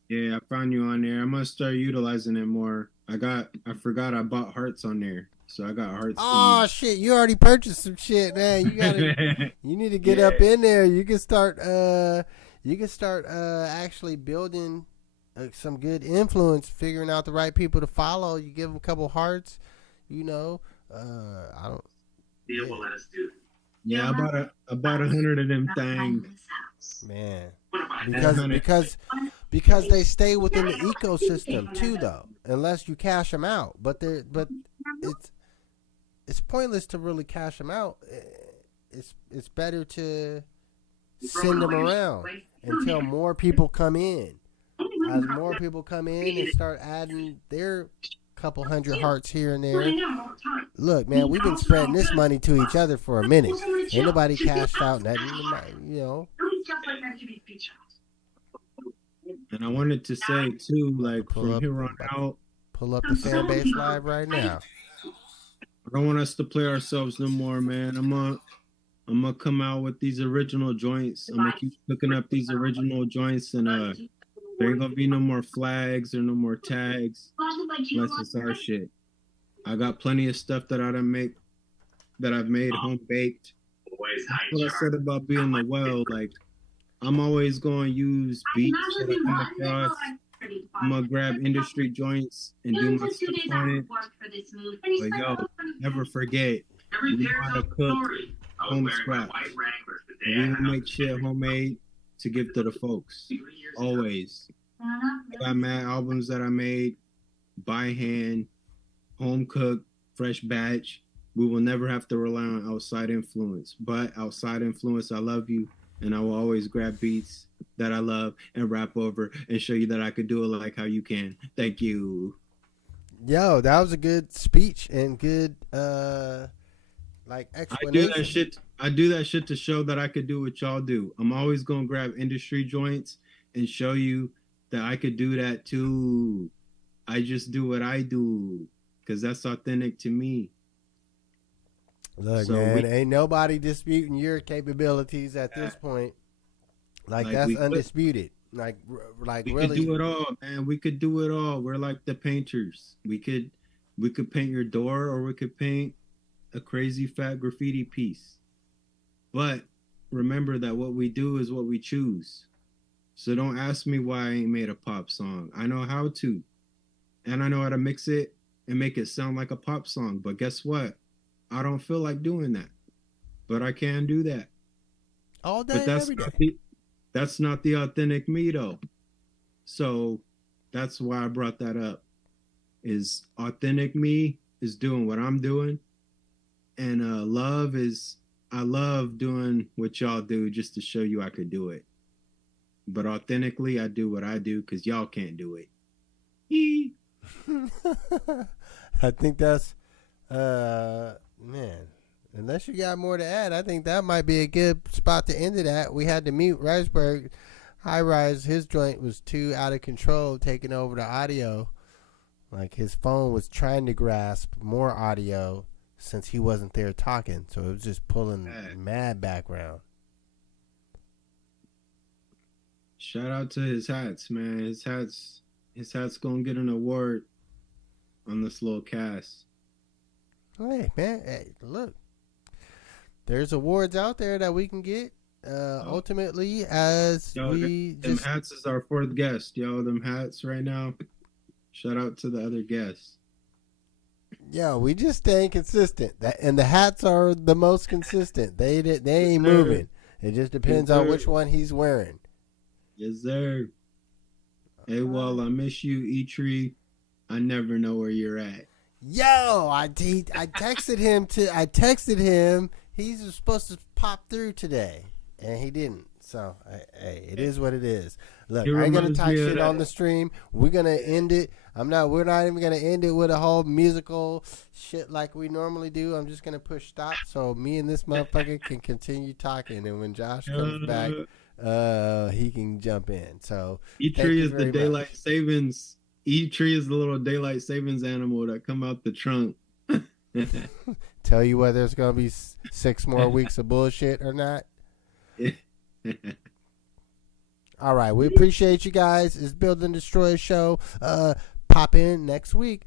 Yeah, I found you on there. I'm gonna start utilizing it more. I forgot I bought hearts on there, so I got hearts. Oh shit! You already purchased some shit, man. You gotta, you need to get up in there. You can start actually building some good influence, figuring out the right people to follow. You give them a couple hearts, you know. I don't. Yeah, will let us do it. Yeah, I bought 100 of them things. Man, because they stay within the ecosystem too, though. Unless you cash them out, but it's pointless to really cash them out. It's better to send them around until more people come in. As more people come in and start adding their couple hundred hearts here and there. Look, man, we've been spreading this money to each other for a minute. Ain't nobody cashed out nothing, you know. And I wanted to say too, like from here on out, pull up the fan base live right now. I don't want us to play ourselves no more, man. I'm gonna come out with these original joints. I'm gonna keep cooking up these original joints, and there ain't gonna be no more flags or no more tags unless it's our shit. I got plenty of stuff that I've made home baked. That's what I said about being the well. Like, I'm always going to use beats that I come across. I'm going to grab industry joints and do my stuff on it. But yo, never forget, we know how to cook home scratch. And we will make shit homemade to give to the folks. Always. I got mad albums that I made by hand, home cooked, fresh batch. We will never have to rely on outside influence. But outside influence, I love you. And I will always grab beats that I love and rap over and show you that I could do it like how you can. Thank you. Yo, that was a good speech and good explanation. I do that shit to show that I could do what y'all do. I'm always gonna grab industry joints and show you that I could do that too. I just do what I do because that's authentic to me. Look, so man, ain't nobody disputing your capabilities at this point. Like that's undisputed. Like we really could do it all, man. We could do it all. We're like the painters. We could paint your door, or we could paint a crazy fat graffiti piece. But remember that what we do is what we choose. So don't ask me why I ain't made a pop song. I know how to. And I know how to mix it and make it sound like a pop song. But guess what? I don't feel like doing that. But I can do that. All day, every day. That's not the authentic me, though. So that's why I brought that up. Is authentic me is doing what I'm doing. And I love doing what y'all do just to show you I could do it. But authentically, I do what I do because y'all can't do it. I think that's, man, unless you got more to add, I think that might be a good spot to end it at. We had to mute Riceberg. High Rise, his joint was too out of control, taking over the audio. Like his phone was trying to grasp more audio since he wasn't there talking. So it was just pulling mad background. Shout out to his hats, man. His hat's gonna get an award on this little cast. Hey, man, hey, look. There's awards out there that we can get. ultimately, as Yo, we them just hats is our fourth guest, yo. Them hats right now. Shout out to the other guests. we just staying consistent. And the hats are the most consistent. They ain't moving. It just depends on which one he's wearing. Yes, sir. Hey, well, I miss you, E-Tree. I never know where you're at. Yo, I texted him. He's supposed to pop through today, and he didn't. So, hey, it is what it is. Look, I ain't gonna talk shit on the stream. We're gonna end it. We're not even gonna end it with a whole musical shit like we normally do. I'm just gonna push stop so me and this motherfucker can continue talking, and when Josh comes back, he can jump in. So, E-Tree is the daylight savings. E-Tree is the little daylight savings animal that come out the trunk. Tell you whether it's gonna be 6 more weeks of bullshit or not. All right, we appreciate you guys. It's Build and Destroy show. Pop in next week.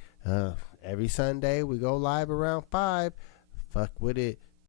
Every Sunday we go live around 5. Fuck with it.